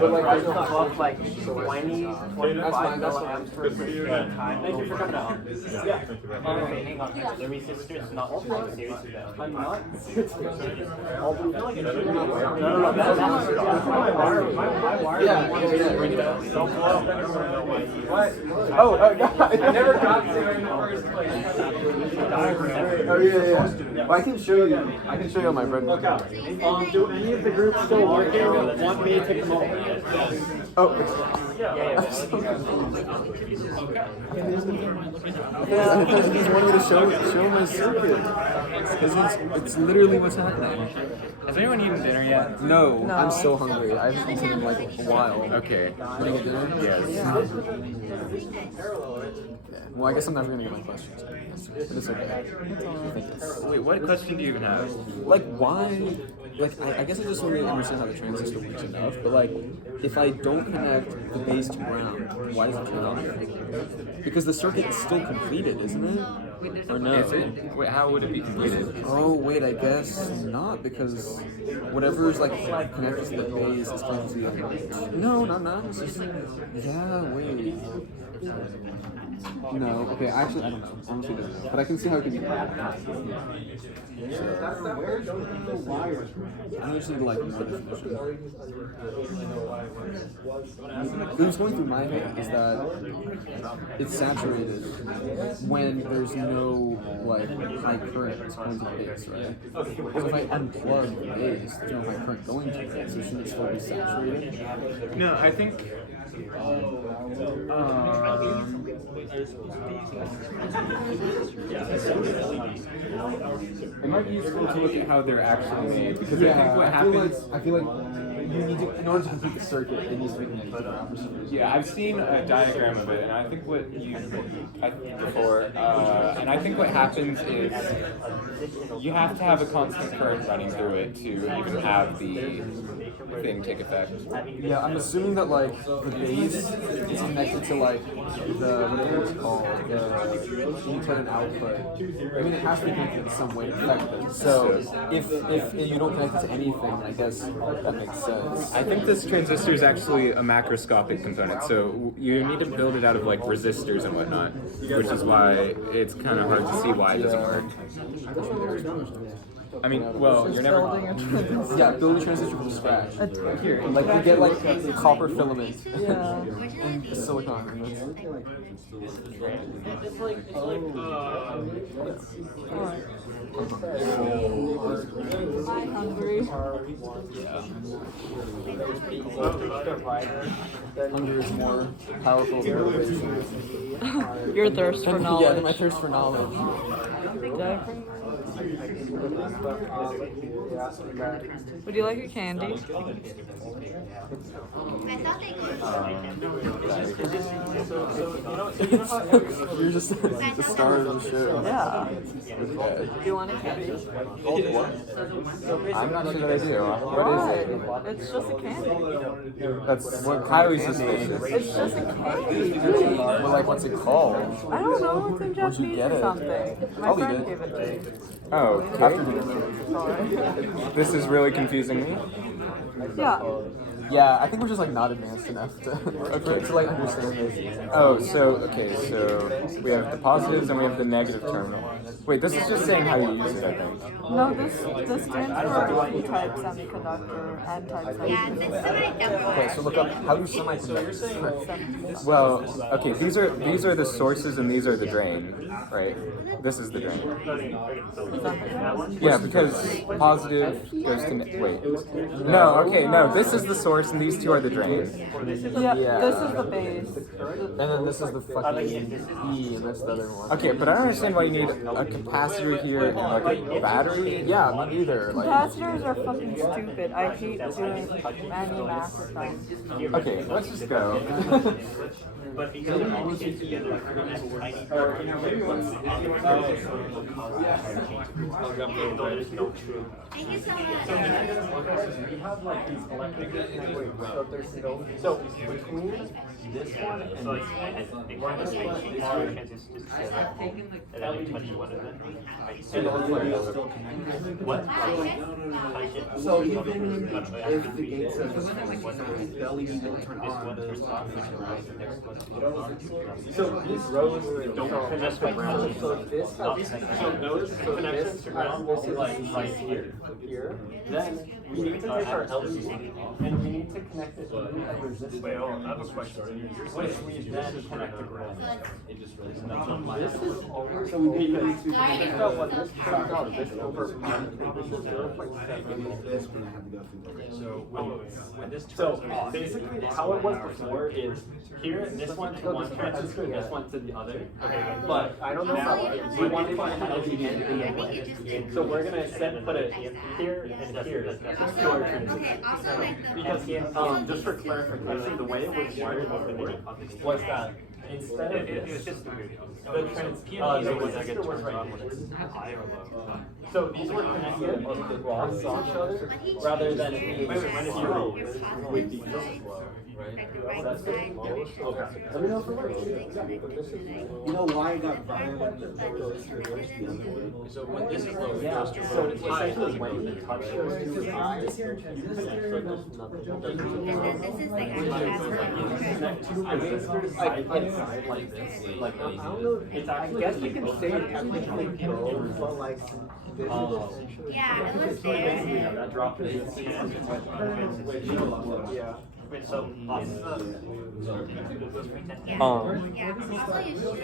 but like there's no off like 20, that's 25 milliamps per time. Thank you for coming out. Yeah. Remaining on the resistors, not serious about. I'm not serious about it. Oh, God. I never got to it in the first place. Oh yeah. Well, I can show you. I can show you on my bread. Do any of the groups still working? Want me to come over? Oh. Yeah. I just wanted to show my circuit. Because it's literally what's happening. Has anyone eaten dinner yet? No, I'm so hungry. I haven't eaten in like a while. Okay. Want to get dinner? Yes. Well, I guess I'm never gonna get my questions. But it's okay. Wait, what question do you even have? Like, why? Like, I guess I just don't really understand how the transistor works enough. But like, if I don't connect the base to ground, why does it turn off? Because the circuit is still completed, isn't it? Or no? Is it? Wait, how would it be completed? Oh wait, I guess not, because whatever is like connected to the base is connected to the other. No, not. It's just, yeah, wait. No, okay, actually I don't know. Honestly don't know. But I can see how it can be. I just need like more definition. What's going through my head is that it's saturated when there's no like high current that's going to the base, right? So if I unplug the base, there's no high current going to it, so shouldn't it still be saturated? No, I think. It might be useful to look at how they're actually made, because I think what happens. I feel like you need to, in order to complete the circuit, it needs to be connected to ground for some reason. Yeah, I've seen a diagram of it, and I think what you before, and I think what happens is you have to have a constant current running through it to even have the thing take effect. Yeah, I'm assuming that like the base is connected to like the whatever it's called, the input and output. I mean, it has to be connected in some way to affect it. So if you don't connect it to anything, I guess that makes sense. I think this transistor is actually a macroscopic component, so you need to build it out of like resistors and whatnot, which is why it's kind of hard to see why it doesn't work. I mean, well, you're never building a transistor. Yeah, build a transistor from scratch. Here, like we get like a copper filament and silicon. And I'm hungry. Hunger is more powerful than motivation. Your thirst for knowledge. Yeah, my thirst for knowledge. Would you like a candy? I thought they You're just the star of the show. Yeah. Okay. Do you want a candy? I'm not sure that I do. What is it? Why? It's just a candy. That's what Kylie's just saying. It's just a candy. Well, like, what's it called? I don't know. It's in Where'd you Japanese get or it? something. My I'll eat friend it. gave it to me. Oh, After dinner. this is really confusing me. Yeah. Yeah, I think we're just like not advanced enough to like understand this. Oh, so we have the positives and we have the negative terminal. Wait, this is just saying how you use it, I think. No, this stands for P-type semiconductor, N-type semiconductor. Okay, so look up how do semiconductors work. Well, okay, these are the sources and these are the drain, right? This is the drain. Yeah, because positive goes to wait. No, okay, no. This is the source and these two are the drain. Yeah, this is the base. And then this is the fucking E, and that's the other one. Okay, but I don't understand why you need a capacitor here and like a battery. Yeah, me neither. Like, Capacitors are fucking stupid. I hate doing any math with them. Okay, let's just go. But because they're always together, Thank you so much. We have like these electric. So between this one and this one, we're going to split these transistors together. And then we touch one of them. And it looks like it's still connected. What? So even if the gate says belly don't turn on, this one. So these rows don't connect to ground. So this has those connections to ground will be like right here. Then we need to take our LCD and we need to connect it to a resistor. Wait, hold on, I have a question. Which we then connect to ground. This is over. So we need to figure out what this turns out. This over this is 0.7. This one I have to go through. So basically, how it was before is here, this one to one transistor, this one to the other. Okay, but I don't know now we want to find an LCD in the way. So we're gonna put it here and here. To our transistor. Because just for clarification, the way it was wired before was that instead of this, the resistor was right here. So these were connected across each other rather than being zero with the that's the lowest. Okay. Let me know if it works. You know why it got violent? So when this is low, it goes to so essentially when you touch those two eyes, you connect two resistors side by side like this. Like it's actually. I guess you can say it technically but like. Yeah, it was there. That dropped it. Yeah. So, Yeah. Also, you should.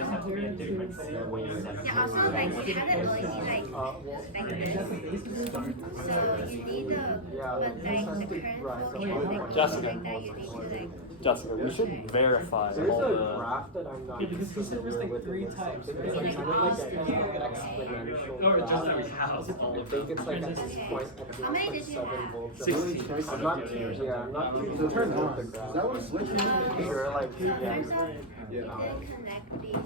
Yeah, also, like, you have it always like this. So, you need the, but like, the current flow and like that, you need to like Jessica, we should verify There's all a the. graph that I'm not Yeah, because he said there's like with, 3 and types. something. There's It's like kind of like Transistor, an exponential or just that we graph. have all I of think them. it's like at Transistors. this point, I think How many it's did like you 7 have? volts. 16. I'm not too, yeah, I'm not too familiar with the graph. That was sure, like, yeah. You didn't connect these.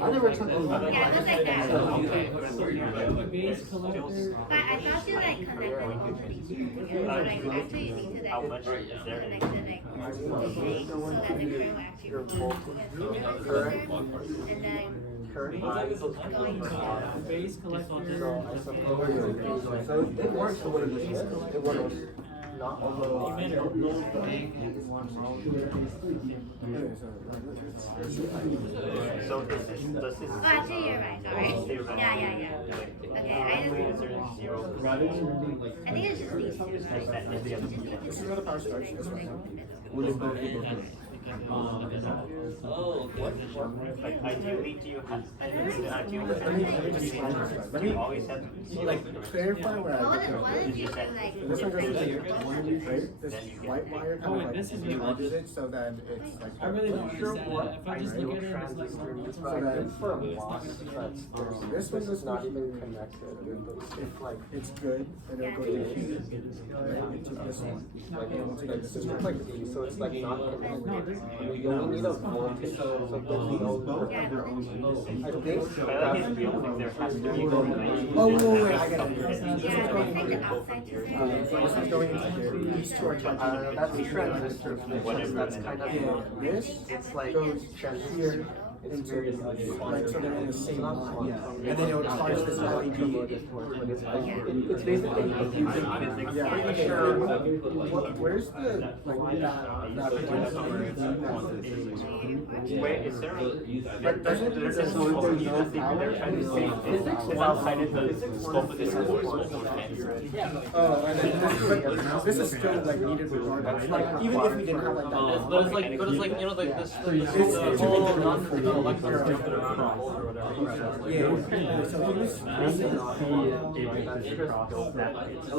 I never took a look. Yeah, it was like that. Base collector. But I thought you like connected all the pieces together. So like actually you need to like connect it like so that the current will actually flow through the resistor and then Current. going to Base collector. So I suppose, so it works for what it is. It works. Not although. So does this? Oh, actually, you're right. Sorry. Yeah. Okay, I think it's just these two. Right? This is where the power starts. This one. Like ideally, do you have? Let me always have like clarify where I What if you do like this one goes to here, right? This white wire kind of like this is merges it so that it's like. I really don't sure understand what it. If I just look at it, it's like so that for a MOS, this one is not even connected. If like it's good, then it'll go to here, right, into this one. Like this is like these, so it's like not connected. You only need a voltage, so there's no. I think. There has to be. Oh, wait, I got it. This one's going into here. This one's going into here. These two are touching. That's transistors. That's kind of this. It's like goes here into like so they're in the same line, and then it'll charge this LED. It's basically yeah. Pretty sure. Where's the like that? Wait, is there? But doesn't there's a solution they're trying to say physics is outside of the scope of this course. Oh, and then this is still like needed regardless. Like even if we didn't have like that. But it's like you know like this It's whole electrons jumping around a hole or whatever. yeah. So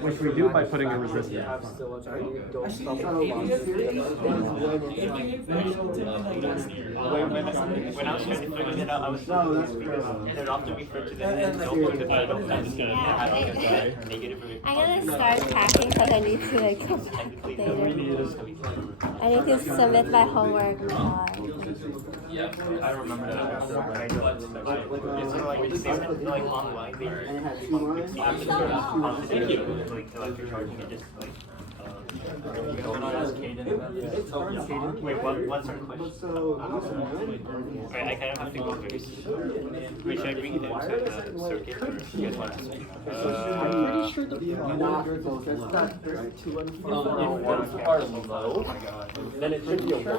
Which we do by putting a resistor. When I was trying to figure it out, I was there'd often be friction in the notebook if I don't understand it. I don't get negative. I'm gonna start packing because I need to like come back later. I need to submit my homework. Yeah, I remember that. It's sort of like we saved like online. Thank you. Like electric charging and just like. Wait, what's our question? Wait, I kind of have to go very soon. Wait, should I bring it into the circuit or do you guys want to speak? I'm pretty sure the If both are low, then it should be a 1.